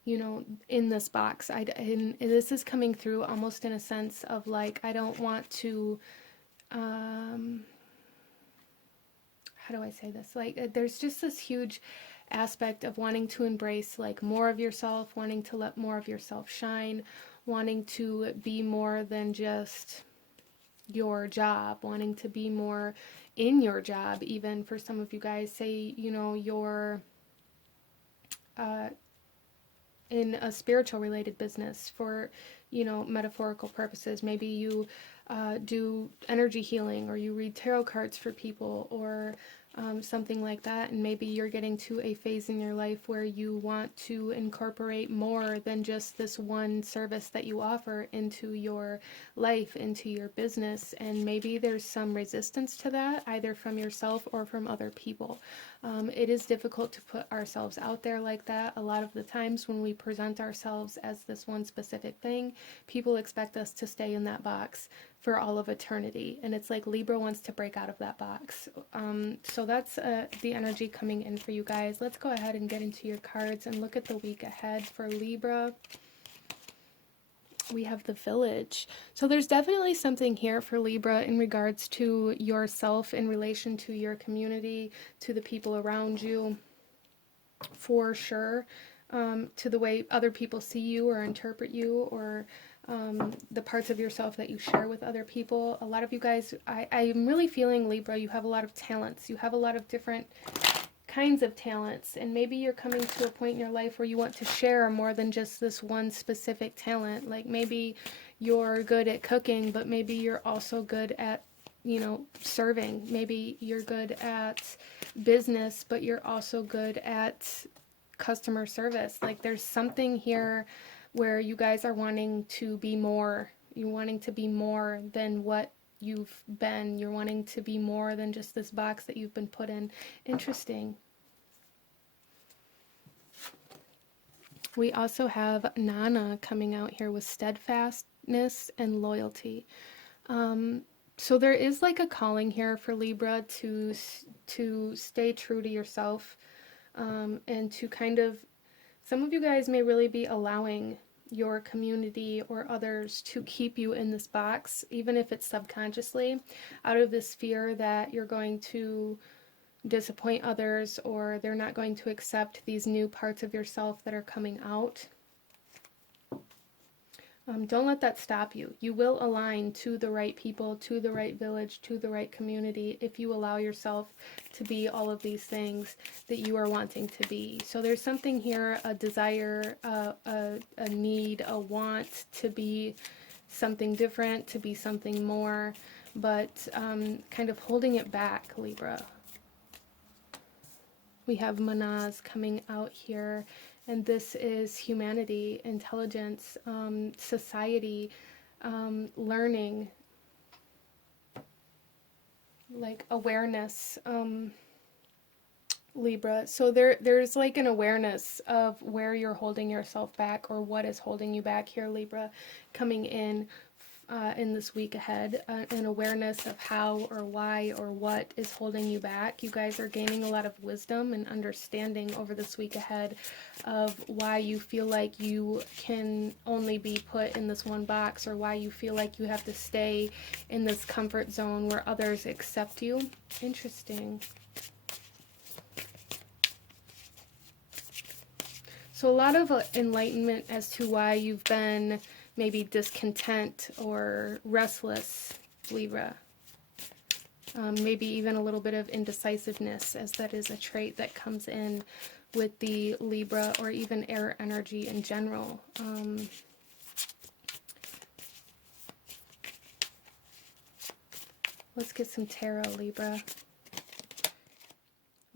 you know, in this box. And this is coming through almost in a sense of like, I don't want to, how do I say this? Like, there's just this huge aspect of wanting to embrace like more of yourself, wanting to let more of yourself shine, wanting to be more than just your job, wanting to be more in your job. Even for some of you guys, say, you know, you're in a spiritual related business for, you know, metaphorical purposes. Maybe you do energy healing, or you read tarot cards for people, or something like that, and maybe you're getting to a phase in your life where you want to incorporate more than just this one service that you offer into your life, into your business, and maybe there's some resistance to that, either from yourself or from other people. It is difficult to put ourselves out there like that. A lot of the times when we present ourselves as this one specific thing, people expect us to stay in that box for all of eternity, and it's like Libra wants to break out of that box. So that's the energy coming in for you guys. Let's go ahead and get into your cards and look at the week ahead for Libra. We have the Village. So there's definitely something here for Libra in regards to yourself, in relation to your community, to the people around you, for sure, to the way other people see you or interpret you, or the parts of yourself that you share with other people. A lot of you guys, I'm really feeling, Libra, you have a lot of talents. You have a lot of different kinds of talents, and maybe you're coming to a point in your life where you want to share more than just this one specific talent. Like maybe you're good at cooking, but maybe you're also good at, you know, serving. Maybe you're good at business, but you're also good at customer service. Like there's something here where you guys are wanting to be more. You're wanting to be more than what you've been. You're wanting to be more than just this box that you've been put in. Interesting. We also have Nana coming out here with steadfastness and loyalty. So there is like a calling here for Libra to stay true to yourself, and to kind of, some of you guys may really be allowing your community or others to keep you in this box, even if it's subconsciously, out of this fear that you're going to disappoint others, or they're not going to accept these new parts of yourself that are coming out. Don't let that stop you. You will align to the right people, to the right village, to the right community, if you allow yourself to be all of these things that you are wanting to be. So there's something here, a desire, a need, a want to be something different, to be something more, but kind of holding it back, Libra. We have Manaz coming out here, and this is humanity, intelligence, society, learning, like awareness, Libra. So there's like an awareness of where you're holding yourself back, or what is holding you back here, Libra, coming in this week ahead, an awareness of how or why or what is holding you back. You guys are gaining a lot of wisdom and understanding over this week ahead of why you feel like you can only be put in this one box, or why you feel like you have to stay in this comfort zone where others accept you. Interesting. So a lot of enlightenment as to why you've been maybe discontent or restless, Libra. Maybe even a little bit of indecisiveness, as that is a trait that comes in with the Libra, or even air energy in general. Let's get some tarot, Libra.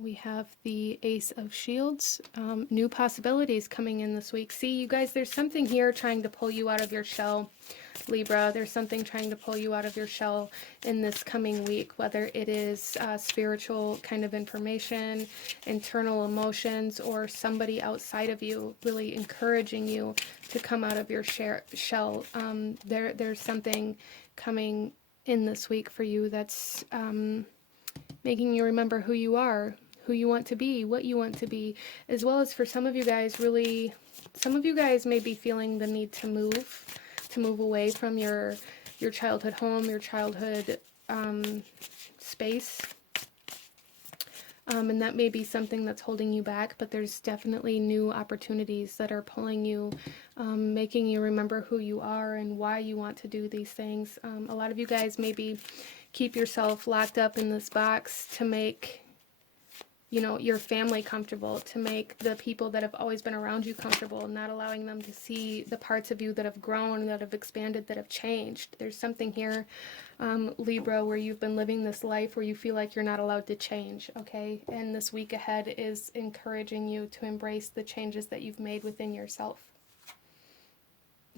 We have the Ace of Shields, new possibilities coming in this week. See, you guys, there's something here trying to pull you out of your shell, Libra. There's something trying to pull you out of your shell in this coming week, whether it is spiritual kind of information, internal emotions, or somebody outside of you really encouraging you to come out of your shell. There's something coming in this week for you that's making you remember who you are, who you want to be, what you want to be, as well as for some of you guys, really, some of you guys may be feeling the need to move away from your childhood home, your childhood space. And that may be something that's holding you back, but there's definitely new opportunities that are pulling you, making you remember who you are and why you want to do these things. A lot of you guys maybe keep yourself locked up in this box to make, you know, your family comfortable, to make the people that have always been around you comfortable, not allowing them to see the parts of you that have grown, that have expanded, that have changed. There's something here, Libra, where you've been living this life where you feel like you're not allowed to change, okay? And this week ahead is encouraging you to embrace the changes that you've made within yourself.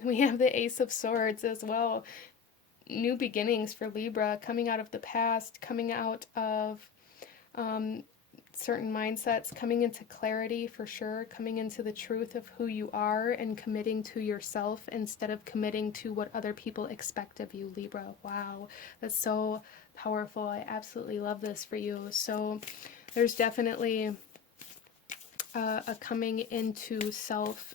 We have the Ace of Swords as well. New beginnings for Libra, coming out of the past, coming out of certain mindsets, coming into clarity for sure, coming into the truth of who you are and committing to yourself instead of committing to what other people expect of you, Libra. Wow, that's so powerful. I absolutely love this for you. So there's definitely a coming into self,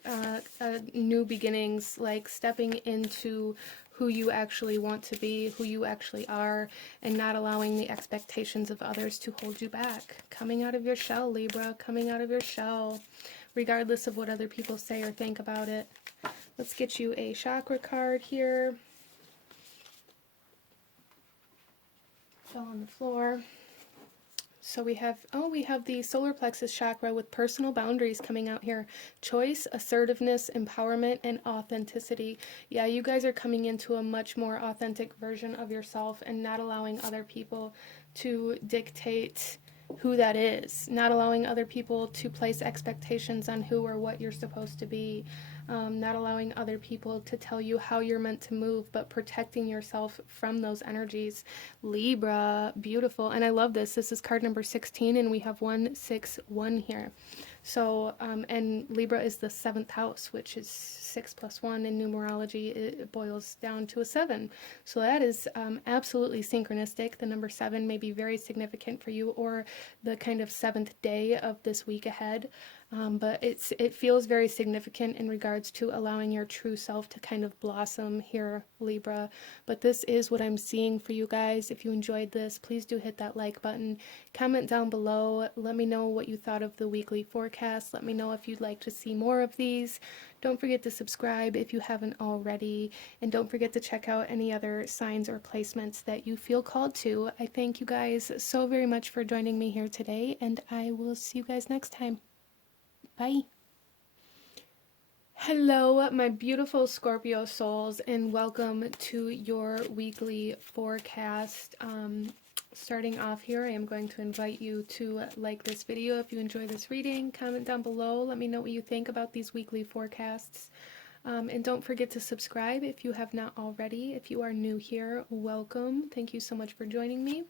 new beginnings, like stepping into who you actually want to be, who you actually are, and not allowing the expectations of others to hold you back. Coming out of your shell, Libra, coming out of your shell, regardless of what other people say or think about it. Let's get you a chakra card here. Fell on the floor. So we have the solar plexus chakra with personal boundaries coming out here. Choice, assertiveness, empowerment, and authenticity. Yeah, you guys are coming into a much more authentic version of yourself and not allowing other people to dictate who that is. Not allowing other people to place expectations on who or what you're supposed to be. Not allowing other people to tell you how you're meant to move, but protecting yourself from those energies. Libra, beautiful. And I love this. This is card number 16, and we have 161 here. So, and Libra is the 7th house, which is 6 plus 1 in numerology. It boils down to a 7. So that is absolutely synchronistic. The number 7 may be very significant for you, or the kind of 7th day of this week ahead. But it feels very significant in regards to allowing your true self to kind of blossom here, Libra. But this is what I'm seeing for you guys. If you enjoyed this, please do hit that like button. Comment down below. Let me know what you thought of the weekly forecast. Let me know if you'd like to see more of these. Don't forget to subscribe if you haven't already. And don't forget to check out any other signs or placements that you feel called to. I thank you guys so very much for joining me here today, and I will see you guys next time. Bye. Hello, my beautiful Scorpio souls, and welcome to your weekly forecast. Starting off here, I am going to invite you to like this video if you enjoy this reading. Comment down below. Let me know what you think about these weekly forecasts. And don't forget to subscribe if you have not already. If you are new here, welcome. Thank you so much for joining me.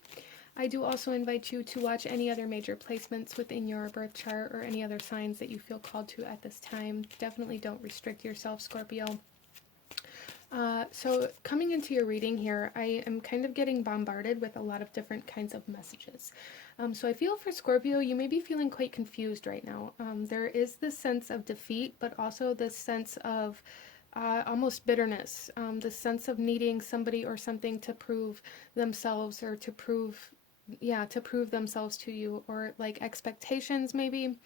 I do also invite you to watch any other major placements within your birth chart or any other signs that you feel called to at this time. Definitely don't restrict yourself, Scorpio. So coming into your reading here, I am kind of getting bombarded with a lot of different kinds of messages. So I feel for Scorpio, you may be feeling quite confused right now. There is this sense of defeat, but also this sense of almost bitterness, the sense of needing somebody or something to prove themselves, or to prove themselves to you, or like expectations maybe.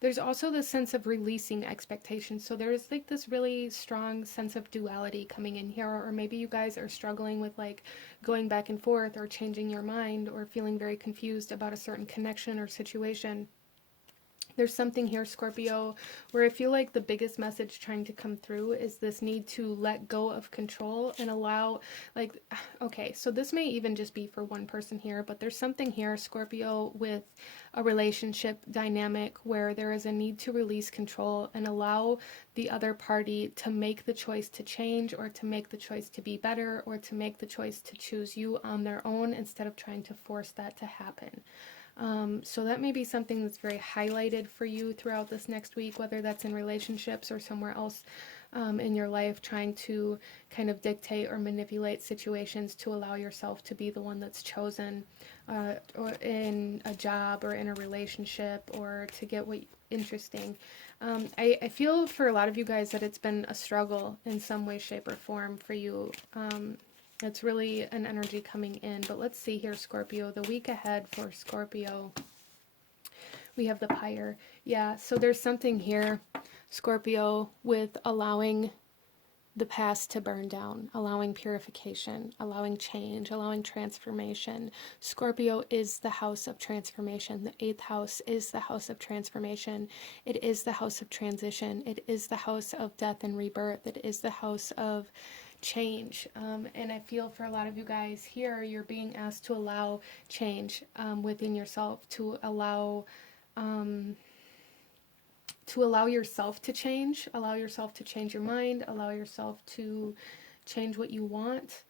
There's also this sense of releasing expectations. So there's like this really strong sense of duality coming in here, or maybe you guys are struggling with like going back and forth, or changing your mind, or feeling very confused about a certain connection or situation. There's something here, Scorpio, where I feel like the biggest message trying to come through is this need to let go of control and allow, like, okay, so this may even just be for one person here, but there's something here, Scorpio, with a relationship dynamic where there is a need to release control and allow the other party to make the choice to change, or to make the choice to be better, or to make the choice to choose you on their own instead of trying to force that to happen. So that may be something that's very highlighted for you throughout this next week, whether that's in relationships or somewhere else in your life, trying to kind of dictate or manipulate situations to allow yourself to be the one that's chosen, or in a job or in a relationship, or to get what interesting. I feel for a lot of you guys that it's been a struggle in some way, shape, or form for you. It's really an energy coming in. But let's see here, Scorpio. The week ahead for Scorpio, we have the Pyre. Yeah, so there's something here, Scorpio, with allowing the past to burn down, allowing purification, allowing change, allowing transformation. Scorpio is the house of transformation. The 8th house is the house of transformation. It is the house of transition. It is the house of death and rebirth. It is the house of change. And I feel for a lot of you guys here, you're being asked to allow change within yourself, to allow yourself to change, allow yourself to change your mind, allow yourself to change what you want,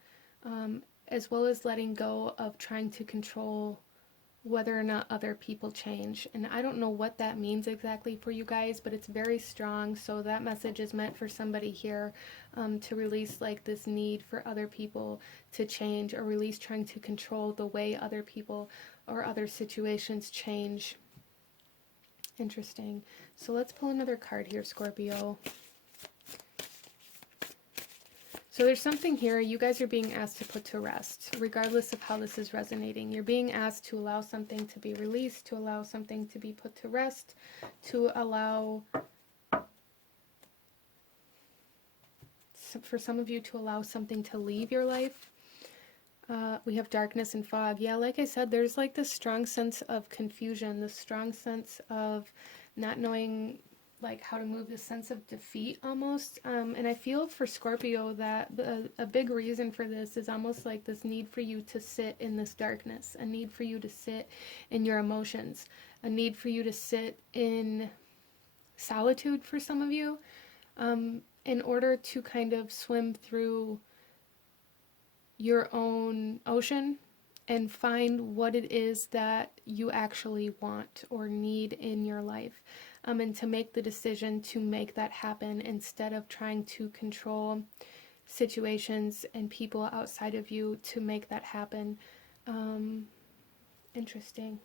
as well as letting go of trying to control whether or not other people change. And I don't know what that means exactly for you guys, but it's very strong. So that message is meant for somebody here, to release like this need for other people to change, or release trying to control the way other people or other situations change. Interesting. So let's pull another card here, Scorpio. So there's something here you guys are being asked to put to rest, regardless of how this is resonating. You're being asked to allow something to be released, to allow something to be put to rest, to allow, for some of you, to allow something to leave your life. We have darkness and fog. Yeah, like I said, there's like this strong sense of confusion, this strong sense of not knowing like how to move, this sense of defeat almost. And I feel for Scorpio that a big reason for this is almost like this need for you to sit in this darkness, a need for you to sit in your emotions, a need for you to sit in solitude for some of you, in order to kind of swim through your own ocean and find what it is that you actually want or need in your life, and to make the decision to make that happen instead of trying to control situations and people outside of you to make that happen. Interesting.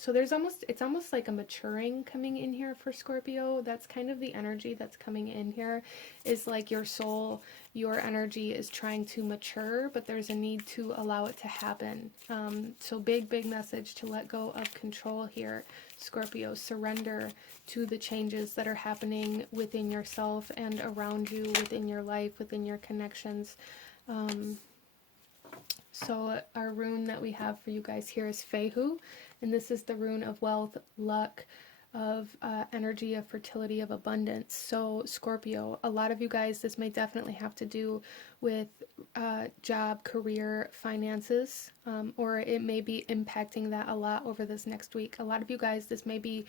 So it's almost like a maturing coming in here for Scorpio. That's kind of the energy that's coming in here, is like your soul, your energy is trying to mature, but there's a need to allow it to happen. So big message to let go of control here, Scorpio. Surrender to the changes that are happening within yourself and around you, within your life, within your connections. So our rune that we have for you guys here is Fehu, and this is the rune of wealth, luck, of energy, of fertility, of abundance. So Scorpio, a lot of you guys, this may definitely have to do with job, career, finances, or it may be impacting that a lot over this next week. A lot of you guys, this may be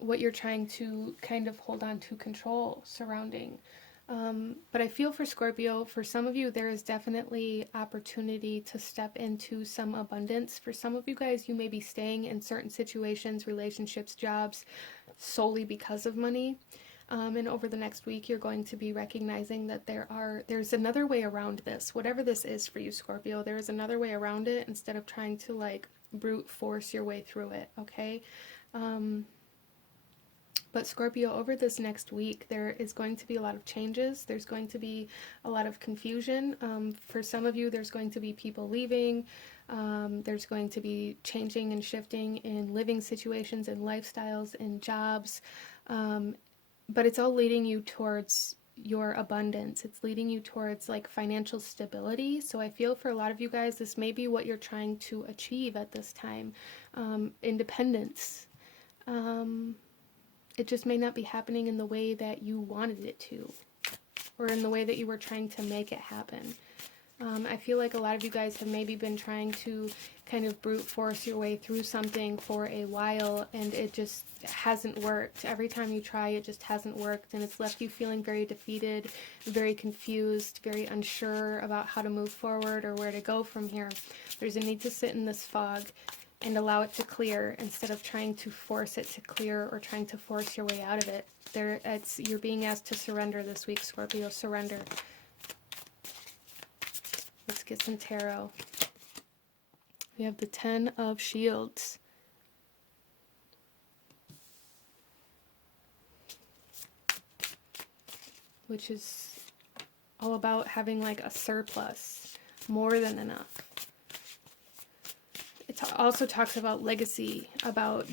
what you're trying to kind of hold on to control surrounding. But I feel for Scorpio, for some of you, there is definitely opportunity to step into some abundance. For some of you guys, you may be staying in certain situations, relationships, jobs, solely because of money. And over the next week, you're going to be recognizing that there's another way around this. Whatever this is for you, Scorpio, there is another way around it instead of trying to like brute force your way through it, okay? But Scorpio, over this next week, there is going to be a lot of changes. There's going to be a lot of confusion. For some of you, there's going to be people leaving. There's going to be changing and shifting in living situations and lifestyles and jobs. But it's all leading you towards your abundance. It's leading you towards like financial stability. So I feel for a lot of you guys, this may be what you're trying to achieve at this time. Independence. It just may not be happening in the way that you wanted it to, or in the way that you were trying to make it happen. I feel like a lot of you guys have maybe been trying to kind of brute force your way through something for a while, and it just hasn't worked. Every time you try, it just hasn't worked, and it's left you feeling very defeated, very confused, very unsure about how to move forward or where to go from here. There's a need to sit in this fog and allow it to clear instead of trying to force it to clear or trying to force your way out of it. You're being asked to surrender this week, Scorpio. Surrender. Let's get some tarot. We have the Ten of Shields. Which is all about having like a surplus, more than enough. It also talks about legacy, about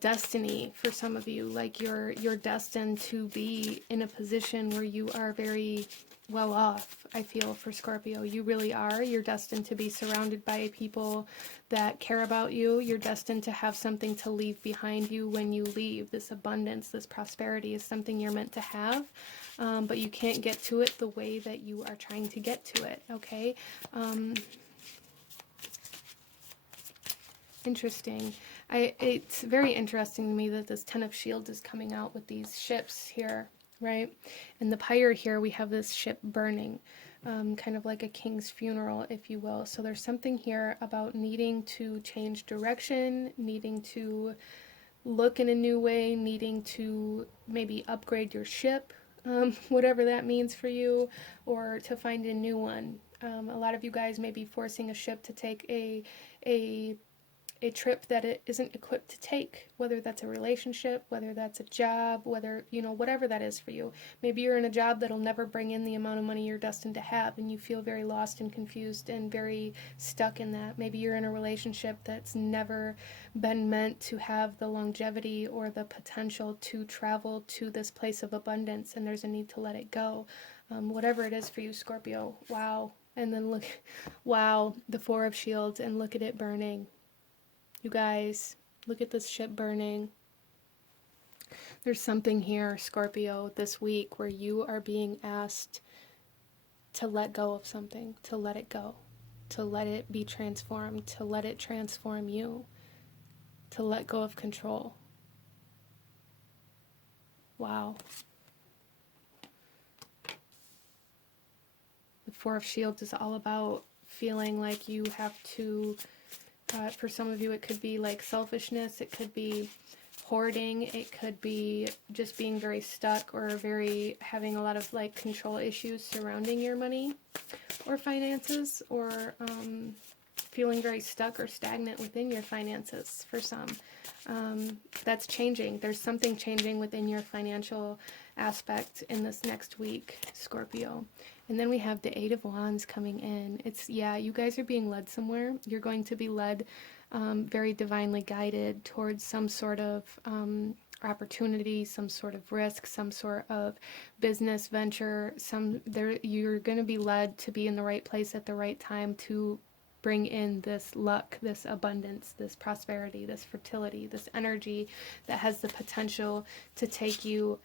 destiny for some of you. Like you're destined to be in a position where you are very well off, I feel, for Scorpio. You really are. You're destined to be surrounded by people that care about you. You're destined to have something to leave behind you when you leave. This abundance, this prosperity is something you're meant to have, but you can't get to it the way that you are trying to get to it, okay? Interesting. It's very interesting to me that this Ten of Shields is coming out with these ships here, right? And the pyre here, we have this ship burning, kind of like a king's funeral, if you will. So there's something here about needing to change direction, needing to look in a new way, needing to maybe upgrade your ship, whatever that means for you, or to find a new one. A lot of you guys may be forcing a ship to take a trip that it isn't equipped to take, whether that's a relationship, whether that's a job, whether, you know, whatever that is for you. Maybe you're in a job that'll never bring in the amount of money you're destined to have, and you feel very lost and confused and very stuck in that. Maybe you're in a relationship that's never been meant to have the longevity or the potential to travel to this place of abundance, and there's a need to let it go. Whatever it is for you, Scorpio. Wow. And then look, wow, the Four of Shields, and look at it burning. You guys, look at this ship burning. There's something here, Scorpio, this week where you are being asked to let go of something, to let it go, to let it be transformed, to let it transform you, to let go of control. Wow. The Four of Shields is all about feeling like you have to, for some of you, it could be like selfishness, it could be hoarding, it could be just being very stuck or having a lot of like control issues surrounding your money or finances, or feeling very stuck or stagnant within your finances for some. That's changing. There's something changing within your financial aspect in this next week, Scorpio. And then we have the Eight of Wands coming in. You guys are being led somewhere. You're going to be led very divinely guided towards some sort of opportunity, some sort of risk, some sort of business venture. You're going to be led to be in the right place at the right time to bring in this luck, this abundance, this prosperity, this fertility, this energy that has the potential to take you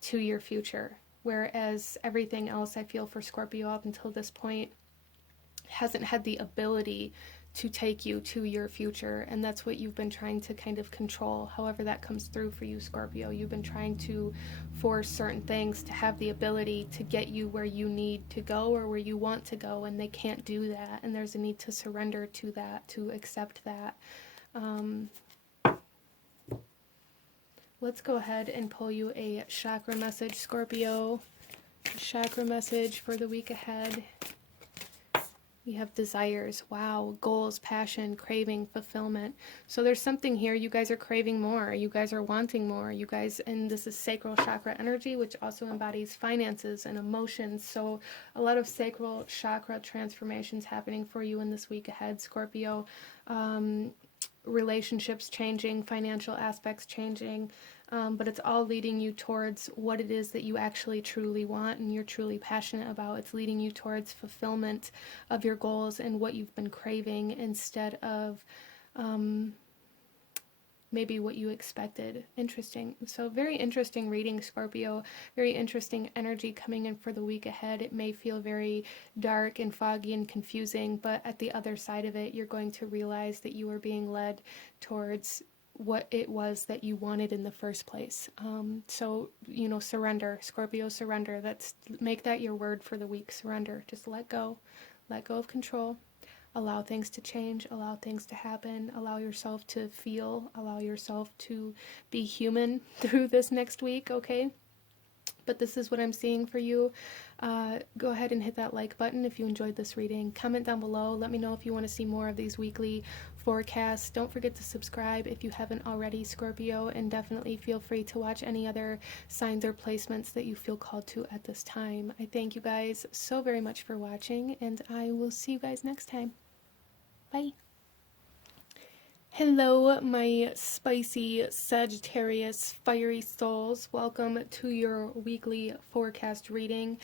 to your future. Whereas everything else, I feel, for Scorpio up until this point hasn't had the ability to take you to your future, and that's what you've been trying to kind of control. However that comes through for you, Scorpio, you've been trying to force certain things to have the ability to get you where you need to go or where you want to go, and they can't do that, and there's a need to surrender to that, to accept that. Let's go ahead and pull you a chakra message, Scorpio. A chakra message for the week ahead. We have desires, wow, goals, passion, craving, fulfillment. So there's something here. You guys are craving more. You guys are wanting more. You guys, and this is sacral chakra energy, which also embodies finances and emotions. So a lot of sacral chakra transformations happening for you in this week ahead, Scorpio. Relationships changing, financial aspects changing, but it's all leading you towards what it is that you actually truly want and you're truly passionate about. It's leading you towards fulfillment of your goals and what you've been craving, instead of maybe what you expected. Interesting. So very interesting reading, Scorpio. Very interesting energy coming in for the week ahead. It may feel very dark and foggy and confusing, but at the other side of it, you're going to realize that you are being led towards what it was that you wanted in the first place. So, you know, surrender, Scorpio, surrender. Make that your word for the week. Surrender. Just let go of control. Allow things to change, allow things to happen, allow yourself to feel, allow yourself to be human through this next week, okay? But this is what I'm seeing for you. Go ahead and hit that like button if you enjoyed this reading. Comment down below. Let me know if you want to see more of these weekly forecasts. Don't forget to subscribe if you haven't already, Scorpio, and definitely feel free to watch any other signs or placements that you feel called to at this time. I thank you guys so very much for watching, and I will see you guys next time. Bye. Hello, my spicy Sagittarius fiery souls. Welcome to your weekly forecast reading.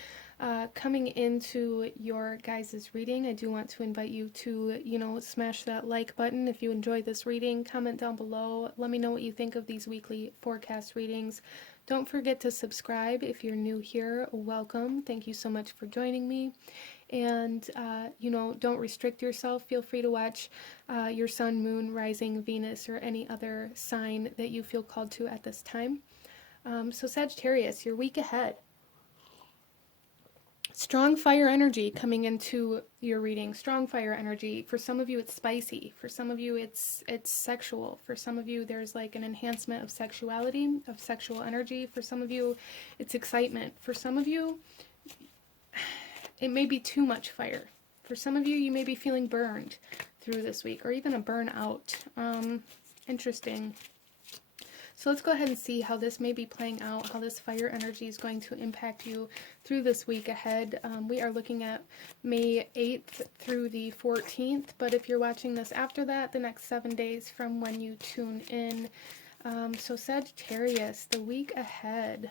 Coming into your guys' reading, I do want to invite you to, smash that like button if you enjoyed this reading. Comment down below. Let me know what you think of these weekly forecast readings. Don't forget to subscribe if you're new here. Welcome. Thank you so much for joining me. And, don't restrict yourself. Feel free to watch your sun, moon, rising, Venus, or any other sign that you feel called to at this time. So Sagittarius, your week ahead. Strong fire energy coming into your reading. Strong fire energy. For some of you, it's spicy. For some of you, it's sexual. For some of you, there's like an enhancement of sexuality, of sexual energy. For some of you, it's excitement. For some of you, it may be too much fire. For some of you, you may be feeling burned through this week, or even a burnout. Interesting. So let's go ahead and see how this may be playing out, how this fire energy is going to impact you through this week ahead. We are looking at May 8th through the 14th, but if you're watching this after that, the next 7 days from when you tune in. So Sagittarius, the week ahead.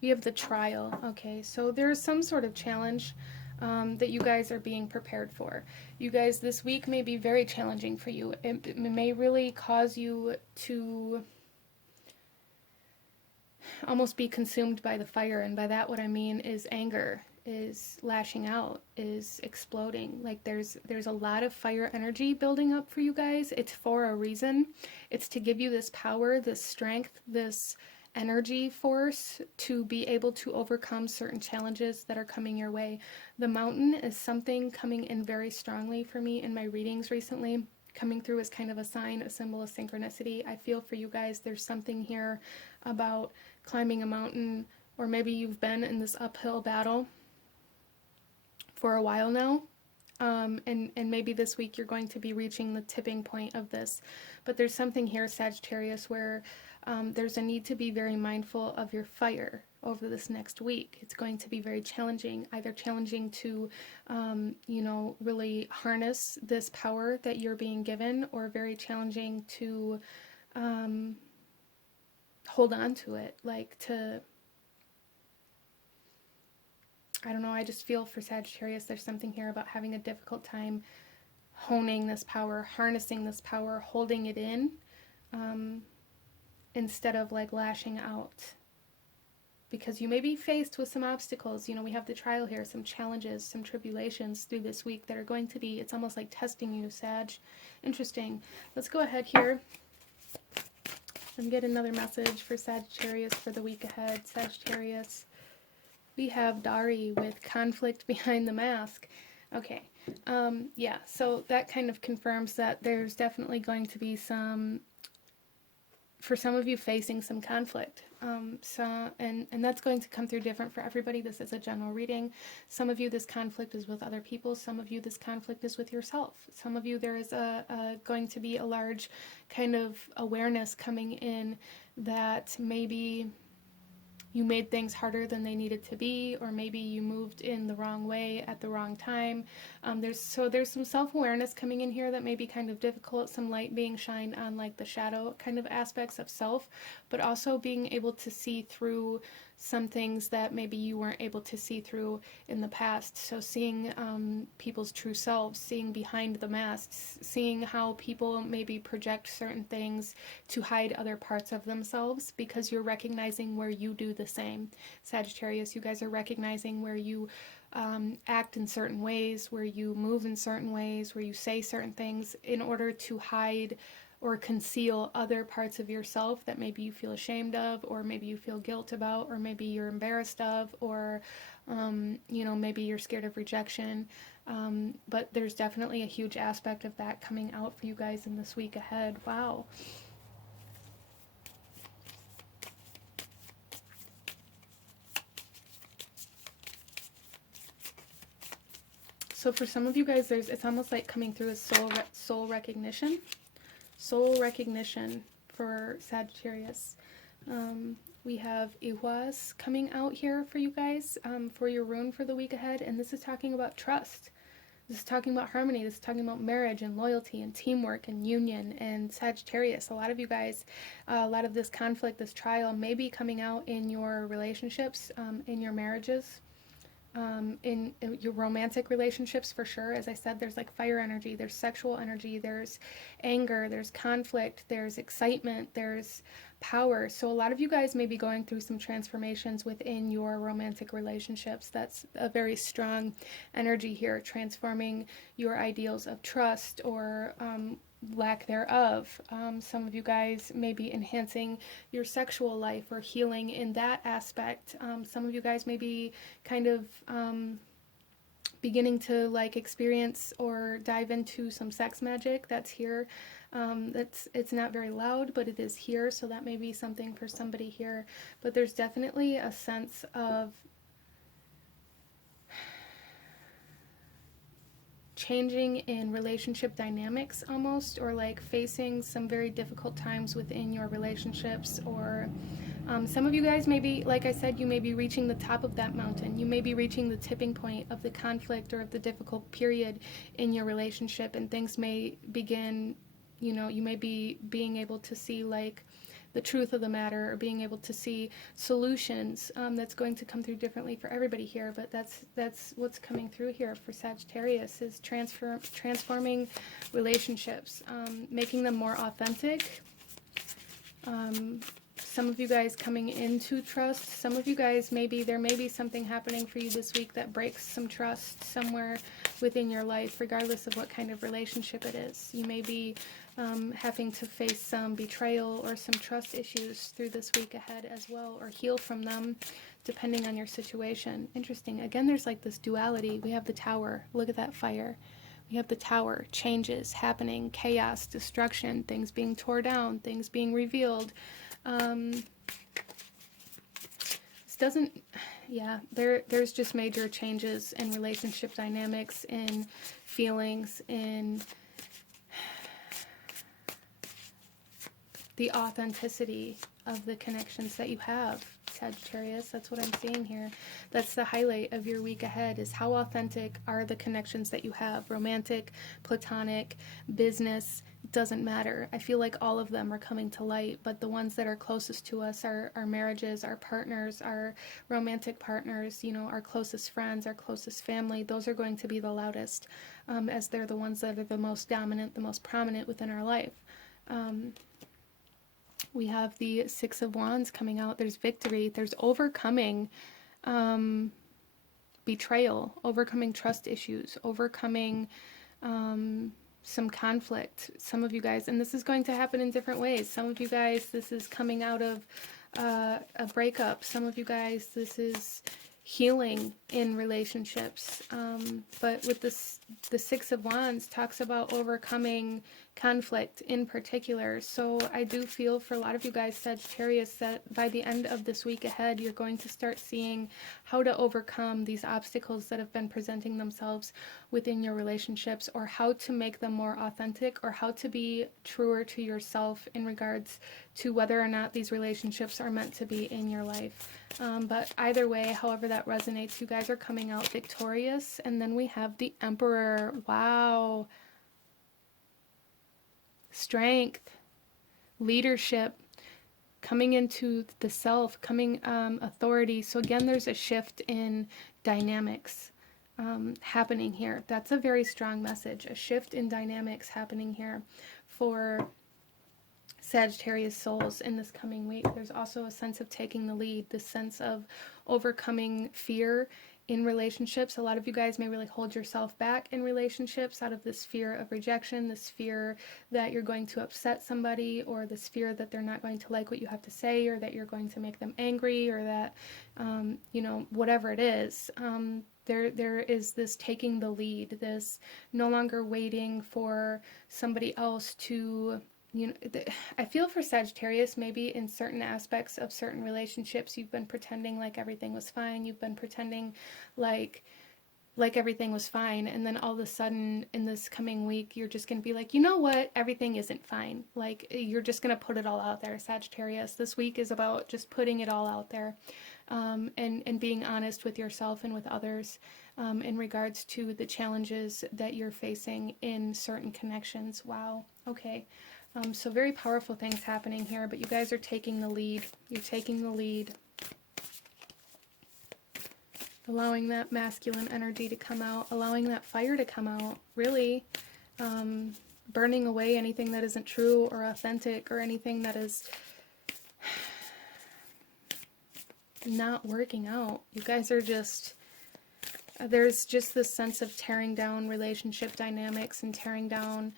We have the trial. Okay, so there's some sort of challenge that you guys are being prepared for. You guys, this week may be very challenging for you. It may really cause you to almost be consumed by the fire, and by that what I mean is anger, is lashing out, is exploding. Like there's a lot of fire energy building up for you guys. It's for a reason. It's to give you this power, this strength, this energy force to be able to overcome certain challenges that are coming your way. The mountain is something coming in very strongly for me in my readings recently, coming through as kind of a sign, a symbol of synchronicity. I feel for you guys, there's something here about climbing a mountain, or maybe you've been in this uphill battle for a while now. And maybe this week you're going to be reaching the tipping point of this. But there's something here, Sagittarius, where there's a need to be very mindful of your fire over this next week. It's going to be very challenging, either challenging to, really harness this power that you're being given, or very challenging to hold on to it, like to... I don't know, I just feel for Sagittarius, there's something here about having a difficult time honing this power, harnessing this power, holding it in, instead of like lashing out. Because you may be faced with some obstacles. We have the trial here, some challenges, some tribulations through this week that are going to be, it's almost like testing you, Sag. Interesting. Let's go ahead here and get another message for Sagittarius for the week ahead. Sagittarius. We have Dari with conflict behind the mask. Okay, yeah, so that kind of confirms that there's definitely going to be some, for some of you, facing some conflict. And that's going to come through different for everybody. This is a general reading. Some of you, this conflict is with other people. Some of you, this conflict is with yourself. Some of you, there is going to be a large kind of awareness coming in that maybe you made things harder than they needed to be, or maybe you moved in the wrong way at the wrong time. There's some self-awareness coming in here that may be kind of difficult, some light being shined on like the shadow kind of aspects of self, but also being able to see through some things that maybe you weren't able to see through in the past. So seeing people's true selves, seeing behind the masks, seeing how people maybe project certain things to hide other parts of themselves, because you're recognizing where you do the same. Sagittarius, you guys are recognizing where you act in certain ways, where you move in certain ways, where you say certain things in order to hide or conceal other parts of yourself that maybe you feel ashamed of, or maybe you feel guilt about, or maybe you're embarrassed of, or you know, maybe you're scared of rejection. But there's definitely a huge aspect of that coming out for you guys in this week ahead. Wow. So for some of you guys, it's almost like coming through as soul recognition. Soul recognition for Sagittarius. We have Iwas coming out here for you guys for your rune for the week ahead, and this is talking about trust. This is talking about harmony. This is talking about marriage and loyalty and teamwork and union. And Sagittarius, a lot of you guys, a lot of this conflict, this trial may be coming out in your relationships, in your marriages. In your romantic relationships, for sure. As I said, there's like fire energy, there's sexual energy, there's anger, there's conflict, there's excitement, there's power. So a lot of you guys may be going through some transformations within your romantic relationships. That's a very strong energy here, transforming your ideals of trust or lack thereof. Some of you guys may be enhancing your sexual life or healing in that aspect. Some of you guys may be kind of beginning to like experience or dive into some sex magic. That's here. It's not very loud, but it is here, so that may be something for somebody here. But there's definitely a sense of changing in relationship dynamics almost, or like facing some very difficult times within your relationships, or some of you guys may be, like I said, you may be reaching the top of that mountain. You may be reaching the tipping point of the conflict or of the difficult period in your relationship, and things may begin, you know, you may be being able to see like the truth of the matter, or being able to see solutions. That's going to come through differently for everybody here, but that's what's coming through here for Sagittarius, is transforming relationships, making them more authentic. Some of you guys coming into trust. Some of you guys, maybe there may be something happening for you this week that breaks some trust somewhere within your life, regardless of what kind of relationship it is. You may be having to face some betrayal or some trust issues through this week ahead as well, or heal from them, depending on your situation. Interesting. Again, there's like this duality. We have the Tower. Look at that fire. We have the Tower. Changes happening, chaos, destruction, things being torn down, things being revealed. This doesn't, yeah, there's just major changes in relationship dynamics, in feelings, in the authenticity of the connections that you have, Sagittarius. That's what I'm seeing here. That's the highlight of your week ahead, is how authentic are the connections that you have. Romantic, platonic, business, doesn't matter. I feel like all of them are coming to light, but the ones that are closest to us are our marriages, our partners, our romantic partners, you know, our closest friends, our closest family. Those are going to be the loudest, as they're the ones that are the most dominant, the most prominent within our life. We have the Six of Wands coming out. There's victory. There's overcoming betrayal, overcoming trust issues, overcoming some conflict. Some of you guys, and this is going to happen in different ways. Some of you guys, this is coming out of a breakup. Some of you guys, this is healing in relationships. But with this, the Six of Wands talks about overcoming conflict in particular. So I do feel for a lot of you guys, Sagittarius, that by the end of this week ahead, you're going to start seeing how to overcome these obstacles that have been presenting themselves within your relationships, or how to make them more authentic, or how to be truer to yourself in regards to whether or not these relationships are meant to be in your life. But either way, however that resonates, you guys are coming out victorious. And then we have the Emperor. Wow. Strength, leadership, coming into the self, coming authority. So again, there's a shift in dynamics happening here. That's a very strong message. A shift in dynamics happening here for Sagittarius souls in this coming week. There's also a sense of taking the lead, this sense of overcoming fear in relationships. A lot of you guys may really hold yourself back in relationships out of this fear of rejection, this fear that you're going to upset somebody, or this fear that they're not going to like what you have to say, or that you're going to make them angry, or that, you know, whatever it is. There is this taking the lead, this no longer waiting for somebody else to, you know, I feel for Sagittarius, maybe in certain aspects of certain relationships, you've been pretending like everything was fine. You've been pretending like everything was fine. And then all of a sudden in this coming week, you're just going to be like, you know what? Everything isn't fine. Like, you're just going to put it all out there, Sagittarius. This week is about just putting it all out there, and being honest with yourself and with others, in regards to the challenges that you're facing in certain connections. Wow. Okay. So very powerful things happening here, but you guys are taking the lead. You're taking the lead. Allowing that masculine energy to come out, allowing that fire to come out, really burning away anything that isn't true or authentic, or anything that is not working out. You guys are just, there's just this sense of tearing down relationship dynamics and tearing down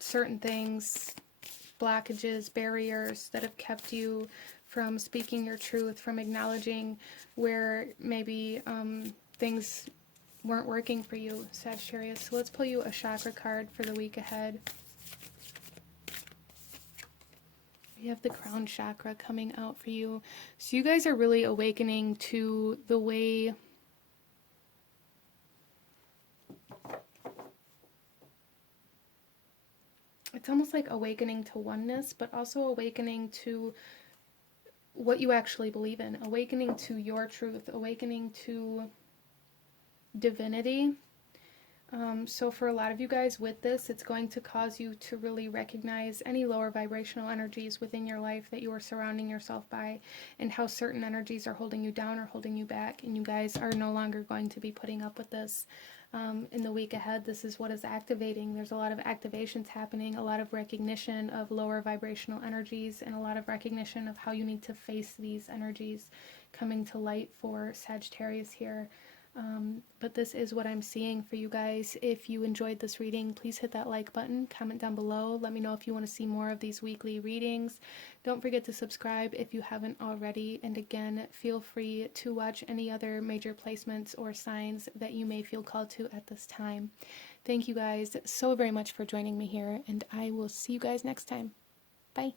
certain things, blockages, barriers that have kept you from speaking your truth, from acknowledging where maybe things weren't working for you, Sagittarius. So let's pull you a chakra card for the week ahead. We have the crown chakra coming out for you. So you guys are really awakening to the way it's almost like awakening to oneness, but also awakening to what you actually believe in, awakening to your truth, awakening to divinity. So for a lot of you guys with this, it's going to cause you to really recognize any lower vibrational energies within your life that you are surrounding yourself by, and how certain energies are holding you down or holding you back, and you guys are no longer going to be putting up with this. In the week ahead, this is what is activating. There's a lot of activations happening, a lot of recognition of lower vibrational energies, and a lot of recognition of how you need to face these energies coming to light for Sagittarius here. But this is what I'm seeing for you guys. If you enjoyed this reading, please hit that like button, comment down below. Let me know if you want to see more of these weekly readings. Don't forget to subscribe if you haven't already. And again, feel free to watch any other major placements or signs that you may feel called to at this time. Thank you guys so very much for joining me here, and I will see you guys next time. Bye.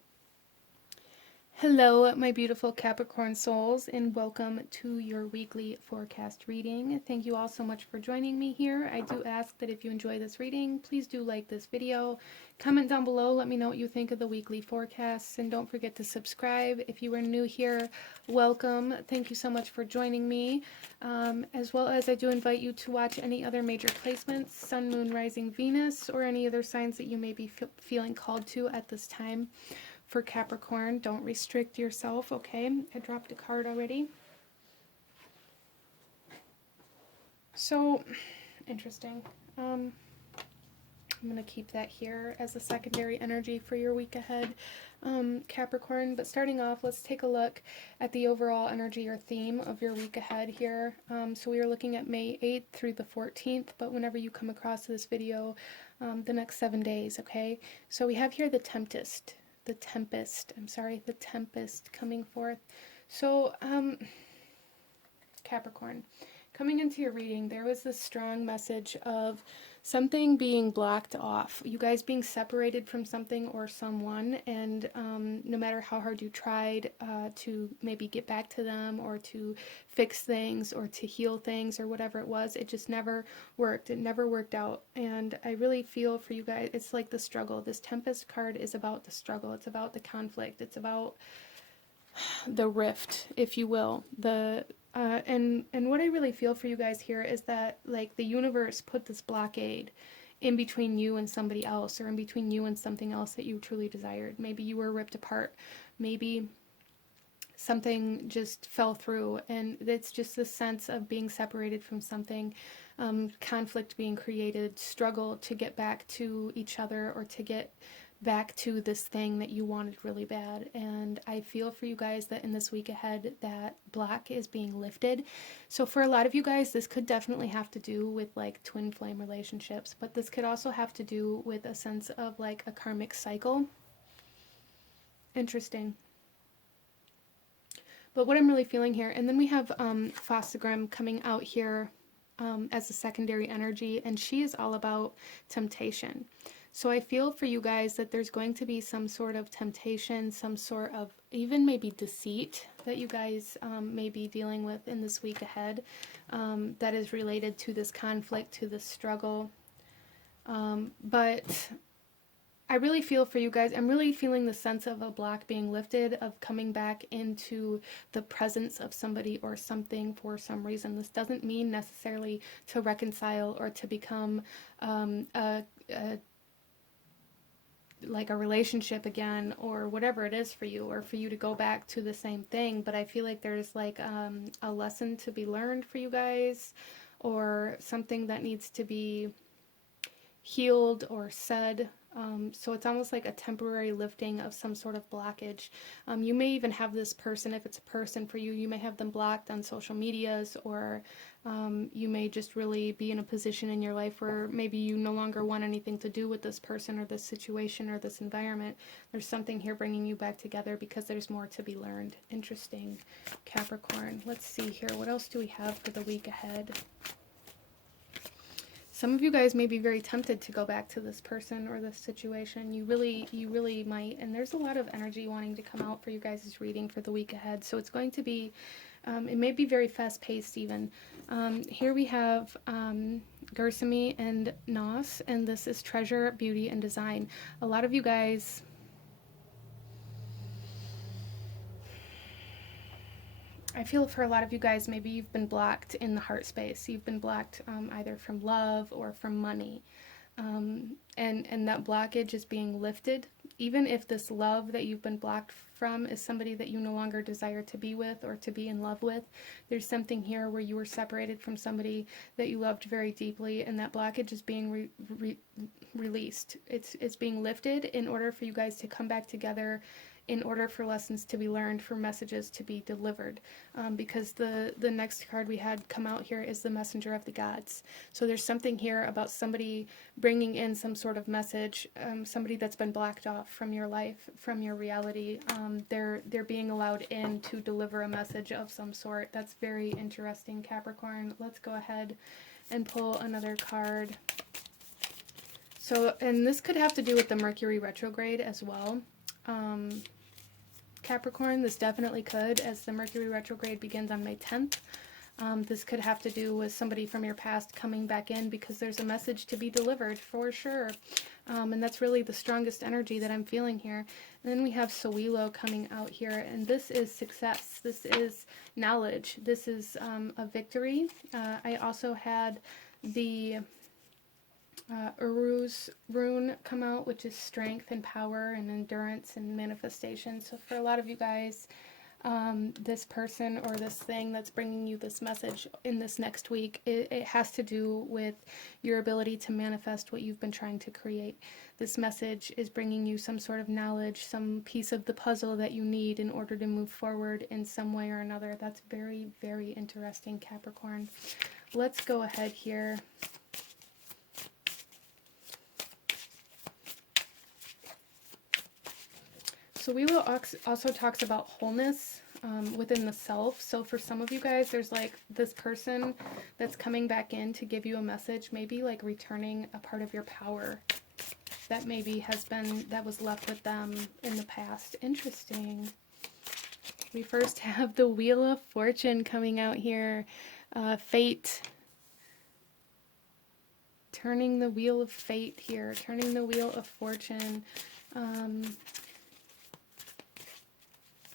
Hello, my beautiful Capricorn souls, and welcome to your weekly forecast reading. Thank you all so much for joining me here. I do ask that if you enjoy this reading, please do like this video. Comment down below, let me know what you think of the weekly forecasts, and don't forget to subscribe. If you are new here, welcome. Thank you so much for joining me. As well as I do invite you to watch any other major placements, Sun, Moon, Rising, Venus, or any other signs that you may be feeling called to at this time. For Capricorn, don't restrict yourself, okay? I dropped a card already. So, interesting. I'm going to keep that here as a secondary energy for your week ahead, Capricorn. But starting off, let's take a look at the overall energy or theme of your week ahead here. So we are looking at May 8th through the 14th, but whenever you come across this video, the next 7 days, okay? So we have here the Tempest. The Tempest coming forth. So, Capricorn, coming into your reading, there was this strong message of something being blocked off, you guys being separated from something or someone, and no matter how hard you tried to maybe get back to them, or to fix things, or to heal things, or whatever it was, it just never worked. It never worked out. And I really feel for you guys, it's like the struggle. This Tempest card is about the struggle. It's about the conflict. It's about the rift, if you will. And what I really feel for you guys here is that, like, the universe put this blockade in between you and somebody else, or in between you and something else that you truly desired. Maybe you were ripped apart. Maybe something just fell through, and it's just this sense of being separated from something, conflict being created, struggle to get back to each other, or to get back to this thing that you wanted really bad. And I feel for you guys that in this week ahead, that block is being lifted. So for a lot of you guys, this could definitely have to do with like twin flame relationships, but this could also have to do with a sense of like a karmic cycle. Interesting. But what I'm really feeling here, and then we have Fosagram coming out here as a secondary energy, and she is all about temptation. So I feel for you guys that there's going to be some sort of temptation, some sort of even maybe deceit that you guys may be dealing with in this week ahead, that is related to this conflict, to this struggle. But I really feel for you guys. I'm really feeling the sense of a block being lifted, of coming back into the presence of somebody or something for some reason. This doesn't mean necessarily to reconcile or to become like a relationship again, or whatever it is for you, or for you to go back to the same thing. But I feel like there's like a lesson to be learned for you guys, or something that needs to be healed or said. So it's almost like a temporary lifting of some sort of blockage. You may even have this person, if it's a person for you, you may have them blocked on social medias, or you may just really be in a position in your life where maybe you no longer want anything to do with this person or this situation or this environment. There's something here bringing you back together because there's more to be learned. Interesting, Capricorn. Let's see here. What else do we have for the week ahead? Some of you guys may be very tempted to go back to this person or this situation. You really might. And there's a lot of energy wanting to come out for you guys' reading for the week ahead. So it's going to be, it may be very fast-paced even. Here we have Gersemi and Nos, and this is Treasure, Beauty, and Design. A lot of you guys... I feel for a lot of you guys, maybe you've been blocked in the heart space. You've been blocked either from love or from money. And that blockage is being lifted. Even if this love that you've been blocked from is somebody that you no longer desire to be with or to be in love with, there's something here where you were separated from somebody that you loved very deeply, and that blockage is being released. It's being lifted in order for you guys to come back together, in order for lessons to be learned, for messages to be delivered. Because the next card we had come out here is the Messenger of the Gods. So there's something here about somebody bringing in some sort of message, somebody that's been blocked off from your life, from your reality. They're being allowed in to deliver a message of some sort. That's very interesting, Capricorn. Let's go ahead and pull another card. So, and this could have to do with the Mercury retrograde as well. Capricorn, this definitely could, as the Mercury retrograde begins on May 10th. This could have to do with somebody from your past coming back in, because there's a message to be delivered for sure. And that's really the strongest energy that I'm feeling here. And then we have Sowilo coming out here, and this is success. This is knowledge. This is a victory. I also had the Uru's rune come out, which is strength and power and endurance and manifestation. So for a lot of you guys, this person or this thing that's bringing you this message in this next week, it has to do with your ability to manifest what you've been trying to create. This message is bringing you some sort of knowledge, some piece of the puzzle that you need in order to move forward in some way or another. That's very, very interesting, Capricorn. Let's go ahead here. Sowilo also talks about wholeness within the self. So for some of you guys, there's like this person that's coming back in to give you a message, maybe like returning a part of your power that maybe has been, that was left with them in the past. Interesting. We first have the Wheel of Fortune coming out here. Fate. Turning the Wheel of Fate here. Turning the Wheel of Fortune.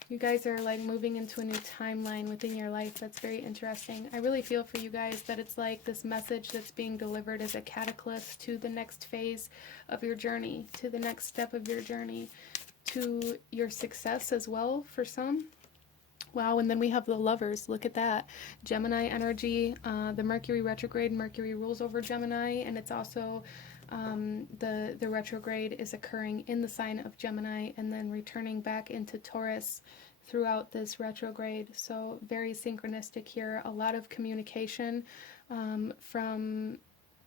You guys are like moving into a new timeline within your life. That's very interesting. I really feel for you guys that it's like this message that's being delivered as a catalyst to the next phase of your journey, to the next step of your journey, to your success as well for some. Wow, and then we have the Lovers. Look at that. Gemini energy. The Mercury retrograde. Mercury rules over Gemini, and it's also the retrograde is occurring in the sign of Gemini and then returning back into Taurus throughout this retrograde. So very synchronistic here. A lot of communication from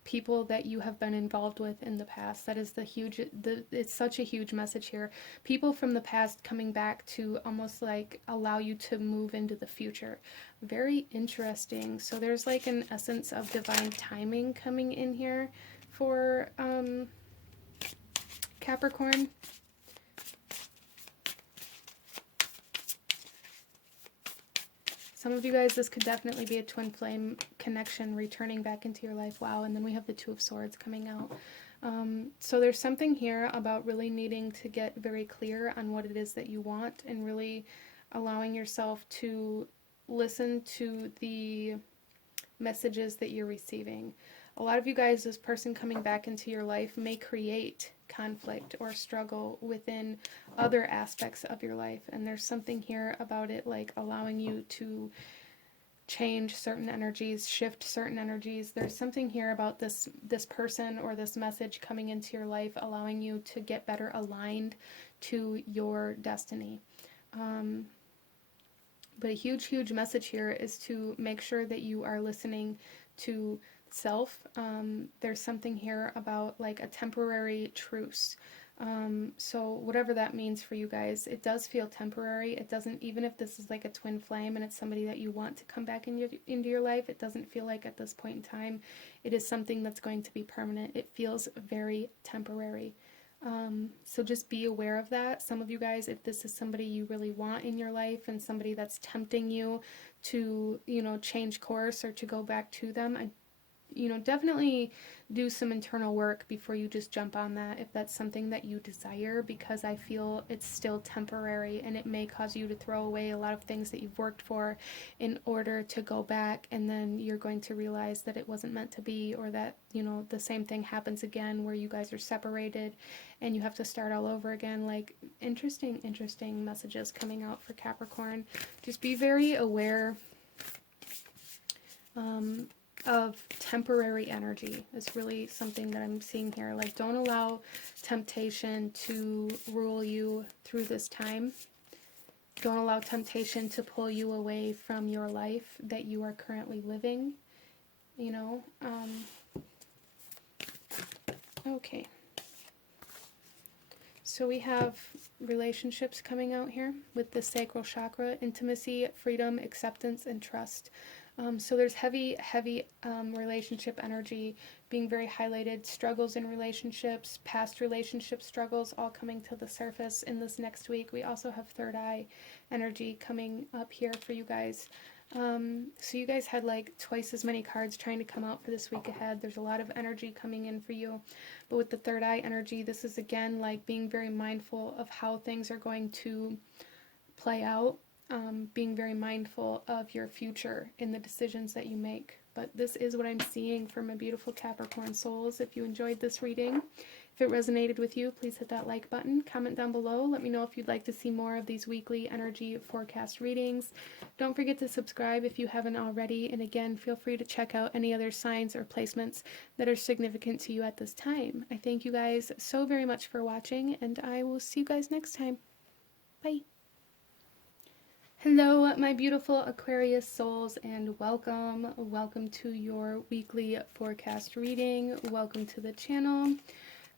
people that you have been involved with in the past. That is it's such a huge message here. People from the past coming back to almost like allow you to move into the future. Very interesting. So there's like an essence of divine timing coming in here for Capricorn. Some of you guys, this could definitely be a twin flame connection returning back into your life. Wow, and then we have the Two of Swords coming out. So there's something here about really needing to get very clear on what it is that you want and really allowing yourself to listen to the messages that you're receiving. A lot of you guys, this person coming back into your life may create conflict or struggle within other aspects of your life, and there's something here about it like allowing you to change certain energies, shift certain energies. There's something here about this person or this message coming into your life allowing you to get better aligned to your destiny. But a huge message here is to make sure that you are listening to self. There's something here about like a temporary truce. So whatever that means for you guys, it does feel temporary. It doesn't, even if this is like a twin flame and it's somebody that you want to come back into your life, it doesn't feel like at this point in time it is something that's going to be permanent. It feels very temporary. So just be aware of that. Some of you guys, if this is somebody you really want in your life and somebody that's tempting you to, you know, change course or to go back to them, definitely do some internal work before you just jump on that if that's something that you desire, because I feel it's still temporary and it may cause you to throw away a lot of things that you've worked for in order to go back, and then you're going to realize that it wasn't meant to be, or that, the same thing happens again where you guys are separated and you have to start all over again. Like interesting messages coming out for Capricorn. Just be very aware of temporary energy is really something that I'm seeing here. Like, don't allow temptation to rule you through this time. Don't allow temptation to pull you away from your life that you are currently living, okay. So we have relationships coming out here with the sacral chakra: intimacy, freedom, acceptance, and trust. So there's heavy relationship energy being very highlighted. Struggles in relationships, past relationship struggles, all coming to the surface in this next week. We also have third eye energy coming up here for you guys. So you guys had like twice as many cards trying to come out for this week ahead. There's a lot of energy coming in for you. But with the third eye energy, this is again like being very mindful of how things are going to play out. Being very mindful of your future in the decisions that you make. But this is what I'm seeing for my beautiful Capricorn souls. If you enjoyed this reading, if it resonated with you, please hit that like button. Comment down below. Let me know if you'd like to see more of these weekly energy forecast readings. Don't forget to subscribe if you haven't already. And again, feel free to check out any other signs or placements that are significant to you at this time. I thank you guys so very much for watching, and I will see you guys next time. Bye. Hello, my beautiful Aquarius souls, and welcome to your weekly forecast reading. Welcome to the channel.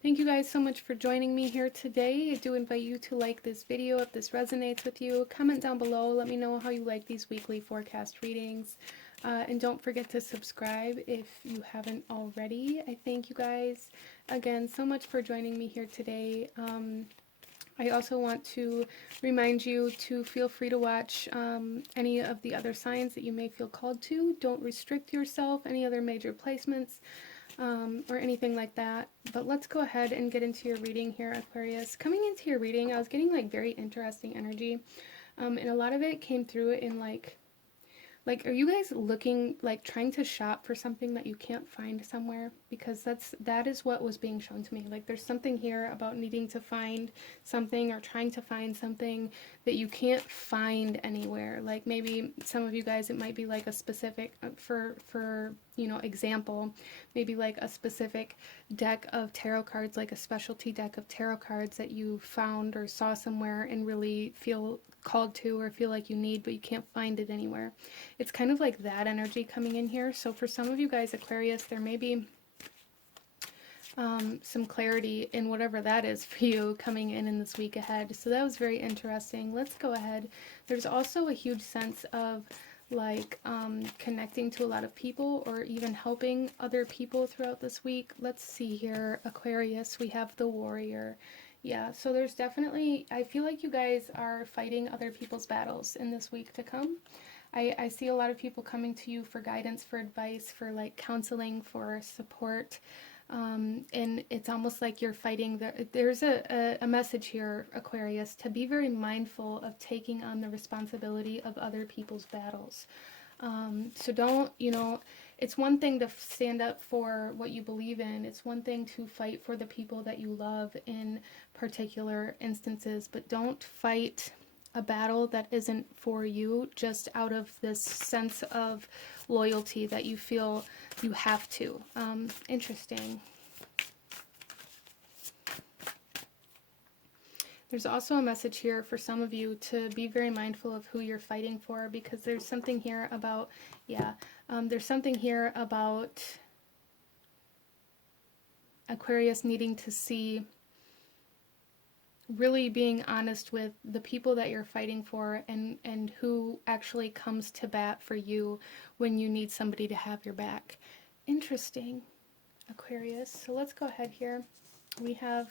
Thank you guys so much for joining me here today. I do invite you to like this video if this resonates with you. Comment down below. Let me know how you like these weekly forecast readings. And don't forget to subscribe if you haven't already. I thank you guys again so much for joining me here today. I also want to remind you to feel free to watch any of the other signs that you may feel called to. Don't restrict yourself, any other major placements or anything like that. But let's go ahead and get into your reading here, Aquarius. Coming into your reading, I was getting like very interesting energy. And a lot of it came through in like, are you guys looking, like trying to shop for something that you can't find somewhere? Because that is what was being shown to me. Like there's something here about needing to find something or trying to find something that you can't find anywhere. Like maybe some of you guys, it might be like a specific, for you know, example, maybe like a specific deck of tarot cards, like a specialty deck of tarot cards that you found or saw somewhere and really feel called to or feel like you need, but you can't find it anywhere. It's kind of like that energy coming in here. So for some of you guys, Aquarius, there may be some clarity in whatever that is for you coming in this week ahead. So that was very interesting. Let's go ahead. There's also a huge sense of like connecting to a lot of people or even helping other people throughout this week. Let's see here, Aquarius, we have the Warrior. Yeah, so there's definitely, I feel like you guys are fighting other people's battles in this week to come. I see a lot of people coming to you for guidance, for advice, for like counseling, for support. And it's almost like you're fighting. There's a message here, Aquarius, to be very mindful of taking on the responsibility of other people's battles. So don't, you know, it's one thing to stand up for what you believe in. It's one thing to fight for the people that you love in particular instances, but don't fight a battle that isn't for you just out of this sense of loyalty that you feel you have to. Interesting. There's also a message here for some of you to be very mindful of who you're fighting for, because there's something here about, there's something here about Aquarius needing to see, really being honest with the people that you're fighting for and who actually comes to bat for you when you need somebody to have your back. Interesting, Aquarius. So let's go ahead here. We have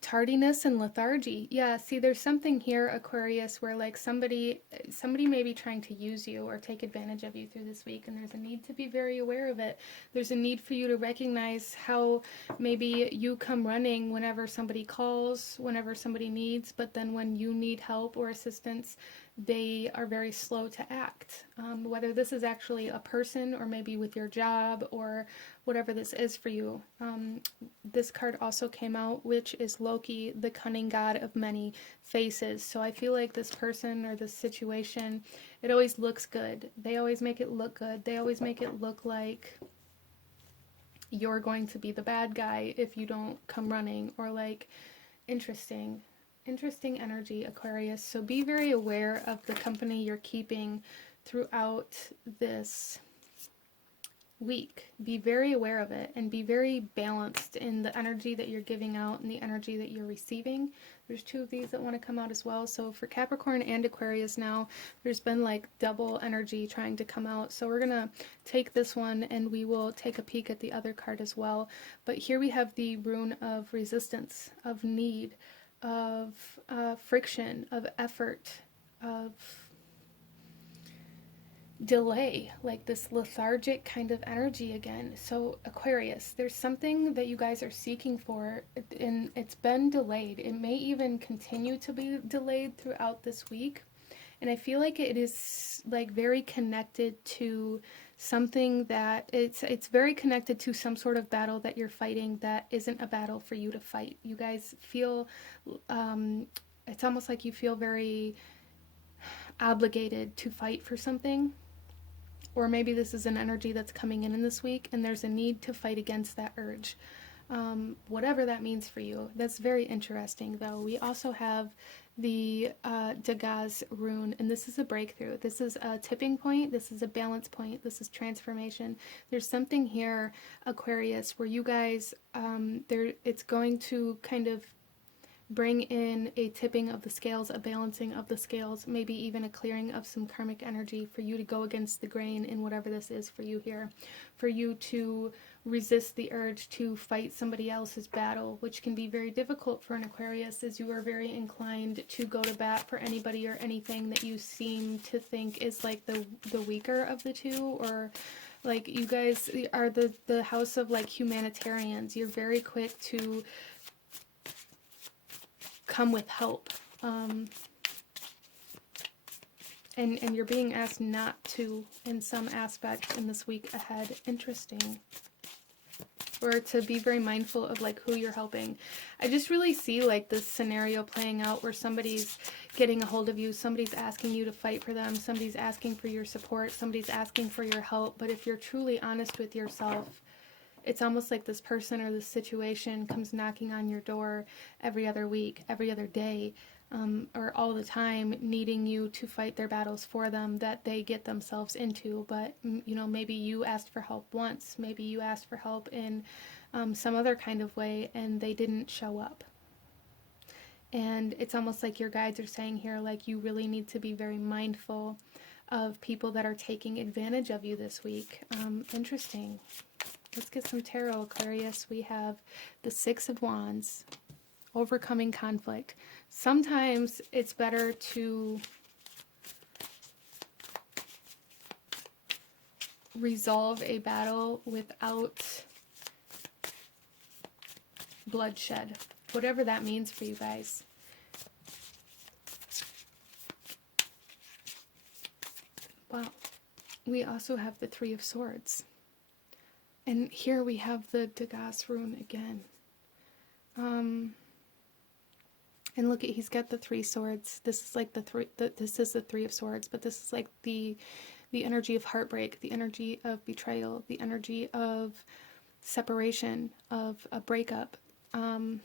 tardiness and lethargy. Yeah, see, there's something here, Aquarius, where like somebody may be trying to use you or take advantage of you through this week, and there's a need to be very aware of it. There's a need for you to recognize how maybe you come running whenever somebody calls, whenever somebody needs, but then when you need help or assistance, they are very slow to act. Whether this is actually a person or maybe with your job or whatever this is for you. This card also came out, which is Loki, the cunning god of many faces. So I feel like this person or this situation, it always looks good. They always make it look good. They always make it look like you're going to be the bad guy if you don't come running, or like, interesting energy, Aquarius. So be very aware of the company you're keeping throughout this week. Be very aware of it and be very balanced in the energy that you're giving out and the energy that you're receiving. There's two of these that want to come out as well. So for Capricorn and Aquarius now, there's been like double energy trying to come out. So we're going to take this one and we will take a peek at the other card as well. But here we have the rune of resistance, of need, of friction, of effort, of delay, like this lethargic kind of energy again. So Aquarius, there's something that you guys are seeking for, and it's been delayed. It may even continue to be delayed throughout this week. And I feel like it is like very connected to something that it's very connected to some sort of battle that you're fighting that isn't a battle for you to fight. You guys feel, it's almost like you feel very obligated to fight for something. Or maybe this is an energy that's coming in this week and there's a need to fight against that urge. Whatever that means for you. That's very interesting though. We also have the Dagaz rune, and this is a breakthrough. This is a tipping point. This is a balance point. This is transformation. There's something here, Aquarius, where you guys, it's going to kind of bring in a tipping of the scales, a balancing of the scales, maybe even a clearing of some karmic energy for you to go against the grain in whatever this is for you here, for you to resist the urge to fight somebody else's battle, which can be very difficult for an Aquarius, as you are very inclined to go to bat for anybody or anything that you seem to think is like the weaker of the two, or like you guys are the house of like humanitarians. You're very quick to come with help And you're being asked not to in some aspect in this week ahead. Interesting. Or to be very mindful of like who you're helping. I just really see like this scenario playing out where somebody's getting a hold of you, somebody's asking you to fight for them, somebody's asking for your support, somebody's asking for your help. But if you're truly honest with yourself, it's almost like this person or this situation comes knocking on your door every other week, every other day, or all the time, needing you to fight their battles for them that they get themselves into. But, you know, maybe you asked for help once, maybe you asked for help in some other kind of way, and they didn't show up. And it's almost like your guides are saying here, like, you really need to be very mindful of people that are taking advantage of you this week. Interesting. Let's get some tarot, Aquarius. We have the Six of Wands, overcoming conflict. Sometimes it's better to resolve a battle without bloodshed, whatever that means for you guys. Wow. We also have the Three of Swords. And here we have the Degas rune again. And look at, he's got the three swords. This is like this is the Three of Swords, but this is like the energy of heartbreak, the energy of betrayal, the energy of separation, of a breakup. What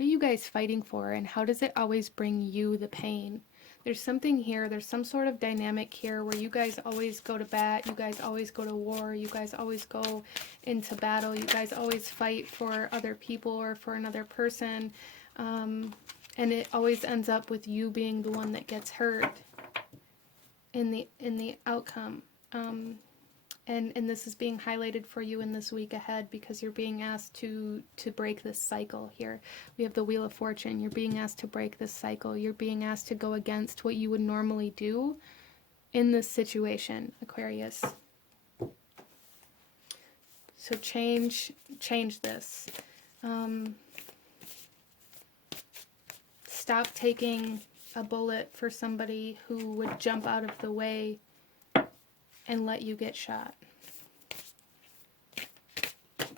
are you guys fighting for, and how does it always bring you the pain? There's something here, there's some sort of dynamic here where you guys always go to bat, you guys always go to war, you guys always go into battle, you guys always fight for other people or for another person, and it always ends up with you being the one that gets hurt in the outcome. And this is being highlighted for you in this week ahead because you're being asked to break this cycle here. We have the Wheel of Fortune. You're being asked to break this cycle. You're being asked to go against what you would normally do in this situation, Aquarius. So change this. Stop taking a bullet for somebody who would jump out of the way and let you get shot.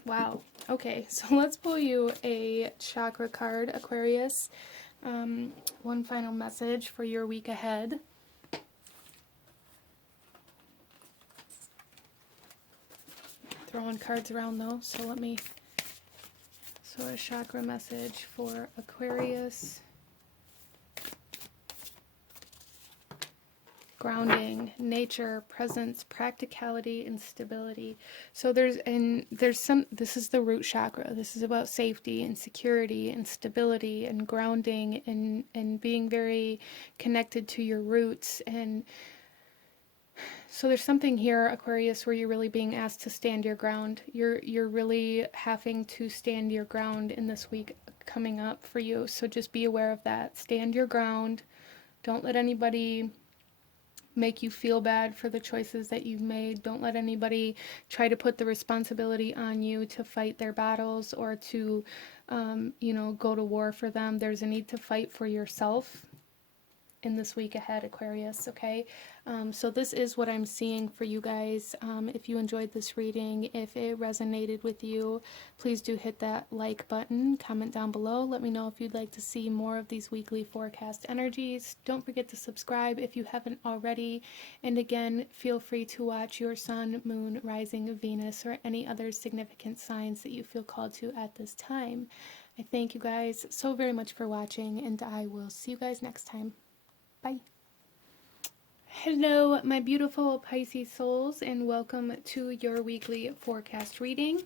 Wow. Okay, so let's pull you a chakra card, Aquarius. One final message for your week ahead. Throwing cards around though, so a chakra message for Aquarius. Grounding, nature, presence, practicality, and stability. So this is the root chakra. This is about safety and security and stability and grounding and being very connected to your roots. And so there's something here, Aquarius, where you're really being asked to stand your ground. You're really having to stand your ground in this week coming up for you. So just be aware of that. Stand your ground. Don't let anybody make you feel bad for the choices that you've made. Don't let anybody try to put the responsibility on you to fight their battles or to, go to war for them. There's a need to fight for yourself in this week ahead, Aquarius, okay? So this is what I'm seeing for you guys. If you enjoyed this reading, if it resonated with you, please do hit that like button, comment down below. Let me know if you'd like to see more of these weekly forecast energies. Don't forget to subscribe if you haven't already. And again, feel free to watch your sun, moon, rising, Venus, or any other significant signs that you feel called to at this time. I thank you guys so very much for watching, and I will see you guys next time. Bye. Hello, my beautiful Pisces souls, and welcome to your weekly forecast reading.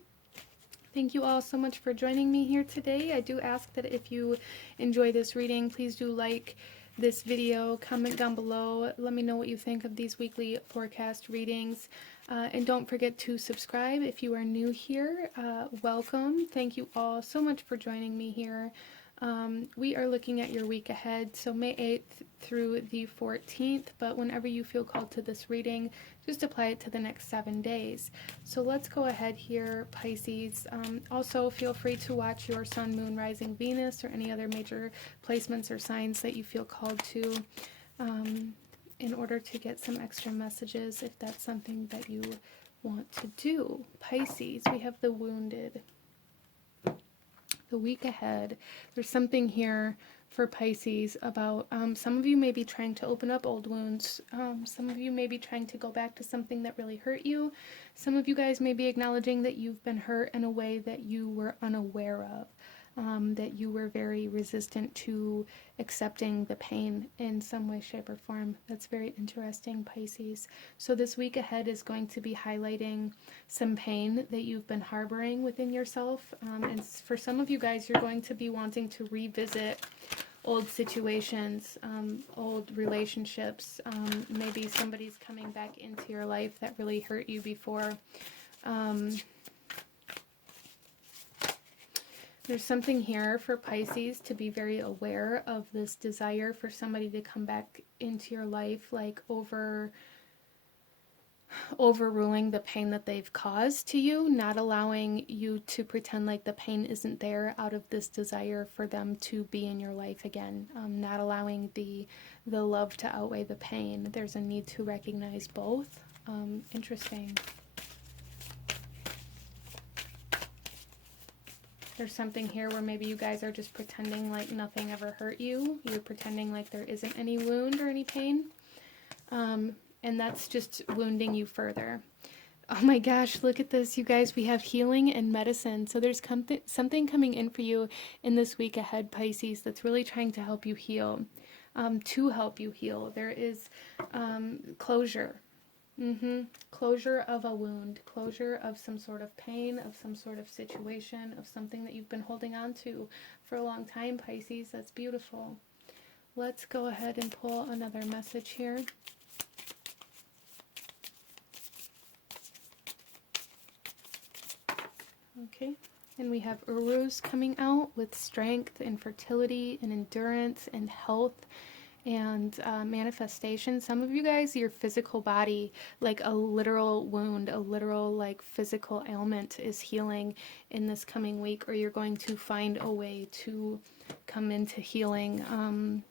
Thank you all so much for joining me here today. I do ask that if you enjoy this reading, please do like this video, comment down below, let me know what you think of these weekly forecast readings, and don't forget to subscribe if you are new here. Welcome. Thank you all so much for joining me here. We are looking at your week ahead, so May 8th through the 14th, but whenever you feel called to this reading, just apply it to the next 7 days. So let's go ahead here, Pisces. Also, feel free to watch your Sun, Moon, Rising, Venus, or any other major placements or signs that you feel called to in order to get some extra messages if that's something that you want to do. Pisces, we have the Wounded. The week ahead, there's something here for Pisces about some of you may be trying to open up old wounds. Some of you may be trying to go back to something that really hurt you. Some of you guys may be acknowledging that you've been hurt in a way that you were unaware of. That you were very resistant to accepting the pain in some way, shape, or form. That's very interesting, Pisces. So this week ahead is going to be highlighting some pain that you've been harboring within yourself. And for some of you guys, you're going to be wanting to revisit old situations, old relationships. Maybe somebody's coming back into your life that really hurt you before. There's something here for Pisces to be very aware of this desire for somebody to come back into your life, like overruling the pain that they've caused to you, not allowing you to pretend like the pain isn't there out of this desire for them to be in your life again, not allowing the love to outweigh the pain. There's a need to recognize both. Interesting. There's something here where maybe you guys are just pretending like nothing ever hurt you. You're pretending like there isn't any wound or any pain. And that's just wounding you further. Oh my gosh, look at this, you guys. We have healing and medicine. So there's something coming in for you in this week ahead, Pisces, that's really trying to help you heal. To help you heal. There is closure. Closure of a wound, closure of some sort of pain, of some sort of situation, of something that you've been holding on to for a long time, Pisces. That's beautiful. Let's go ahead and pull another message here. Okay, and we have Uruz coming out with strength and fertility and endurance and health and manifestation. Some of you guys, your physical body, like a literal wound, a literal like physical ailment is healing in this coming week, or you're going to find a way to come into healing.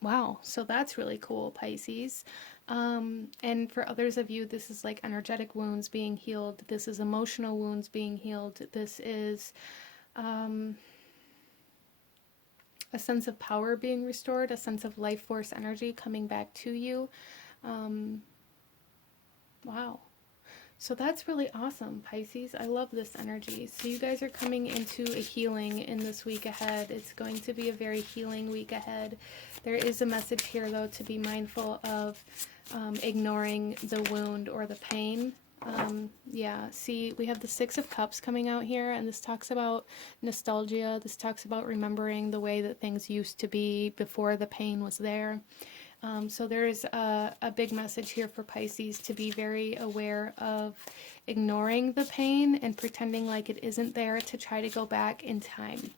Wow, so that's really cool, Pisces. And for others of you, this is like energetic wounds being healed. This is emotional wounds being healed. This is a sense of power being restored, a sense of life force energy coming back to you. Wow. So that's really awesome, Pisces. I love this energy. So you guys are coming into a healing in this week ahead. It's going to be a very healing week ahead. There is a message here, though, to be mindful of ignoring the wound or the pain. Yeah, see, we have the Six of Cups coming out here, and this talks about nostalgia. This talks about remembering the way that things used to be before the pain was there. So there's a big message here for Pisces to be very aware of ignoring the pain and pretending like it isn't there to try to go back in time.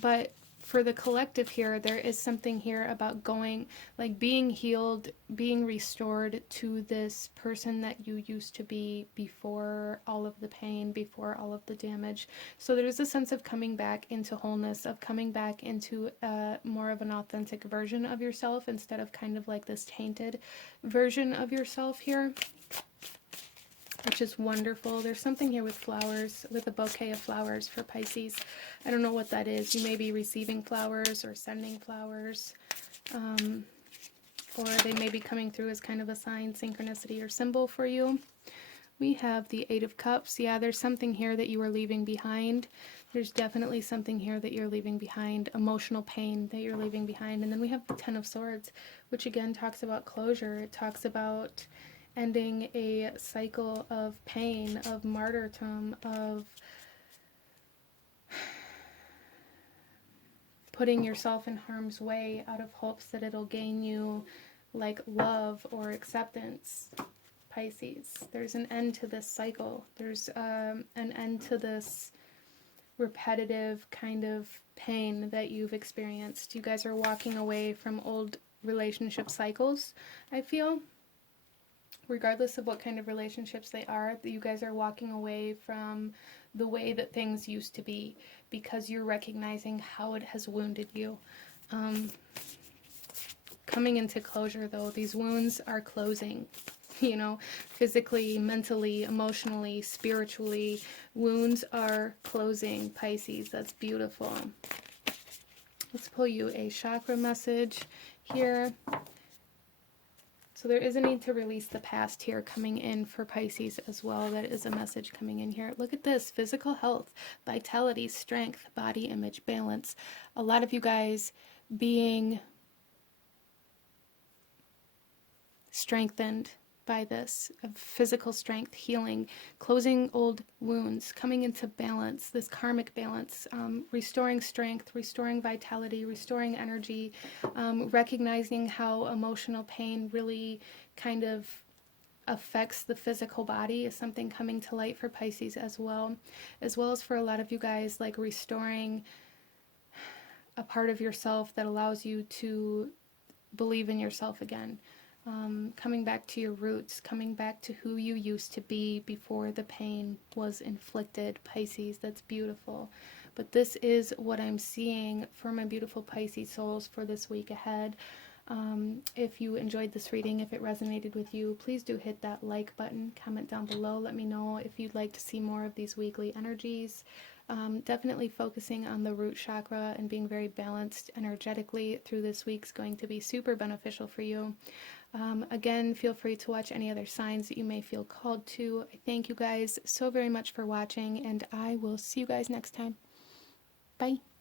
But for the collective here, there is something here about going, like being healed, being restored to this person that you used to be before all of the pain, before all of the damage. So there's a sense of coming back into wholeness, of coming back into more of an authentic version of yourself instead of kind of like this tainted version of yourself here, which is wonderful. There's something here with flowers, with a bouquet of flowers for Pisces. I don't know what that is. You may be receiving flowers or sending flowers, or they may be coming through as kind of a sign, synchronicity, or symbol for you. We have the Eight of Cups. Yeah, there's something here that you are leaving behind. There's definitely something here that you're leaving behind, emotional pain that you're leaving behind. And then we have the Ten of Swords, which again talks about closure. It talks about ending a cycle of pain, of martyrdom, of putting yourself in harm's way out of hopes that it'll gain you like love or acceptance, Pisces. There's an end to this cycle. There's an end to this repetitive kind of pain that you've experienced. You guys are walking away from old relationship cycles, I feel. Regardless of what kind of relationships they are, you guys are walking away from the way that things used to be because you're recognizing how it has wounded you. Coming into closure, though, these wounds are closing. You know, physically, mentally, emotionally, spiritually, wounds are closing, Pisces. That's beautiful. Let's pull you a chakra message here. So there is a need to release the past here coming in for Pisces as well. That is a message coming in here. Look at this. Physical health, vitality, strength, body image, balance. A lot of you guys being strengthened by this, of physical strength, healing, closing old wounds, coming into balance, this karmic balance, restoring strength, restoring vitality, restoring energy, recognizing how emotional pain really kind of affects the physical body is something coming to light for Pisces as well as for a lot of you guys, like restoring a part of yourself that allows you to believe in yourself again. Coming back to your roots, coming back to who you used to be before the pain was inflicted, Pisces. That's beautiful. But this is what I'm seeing for my beautiful Pisces souls for this week ahead. If you enjoyed this reading, if it resonated with you, please do hit that like button, comment down below, let me know if you'd like to see more of these weekly energies. Definitely focusing on the root chakra and being very balanced energetically through this week's going to be super beneficial for you. Again, feel free to watch any other signs that you may feel called to. I thank you guys so very much for watching, and I will see you guys next time. Bye.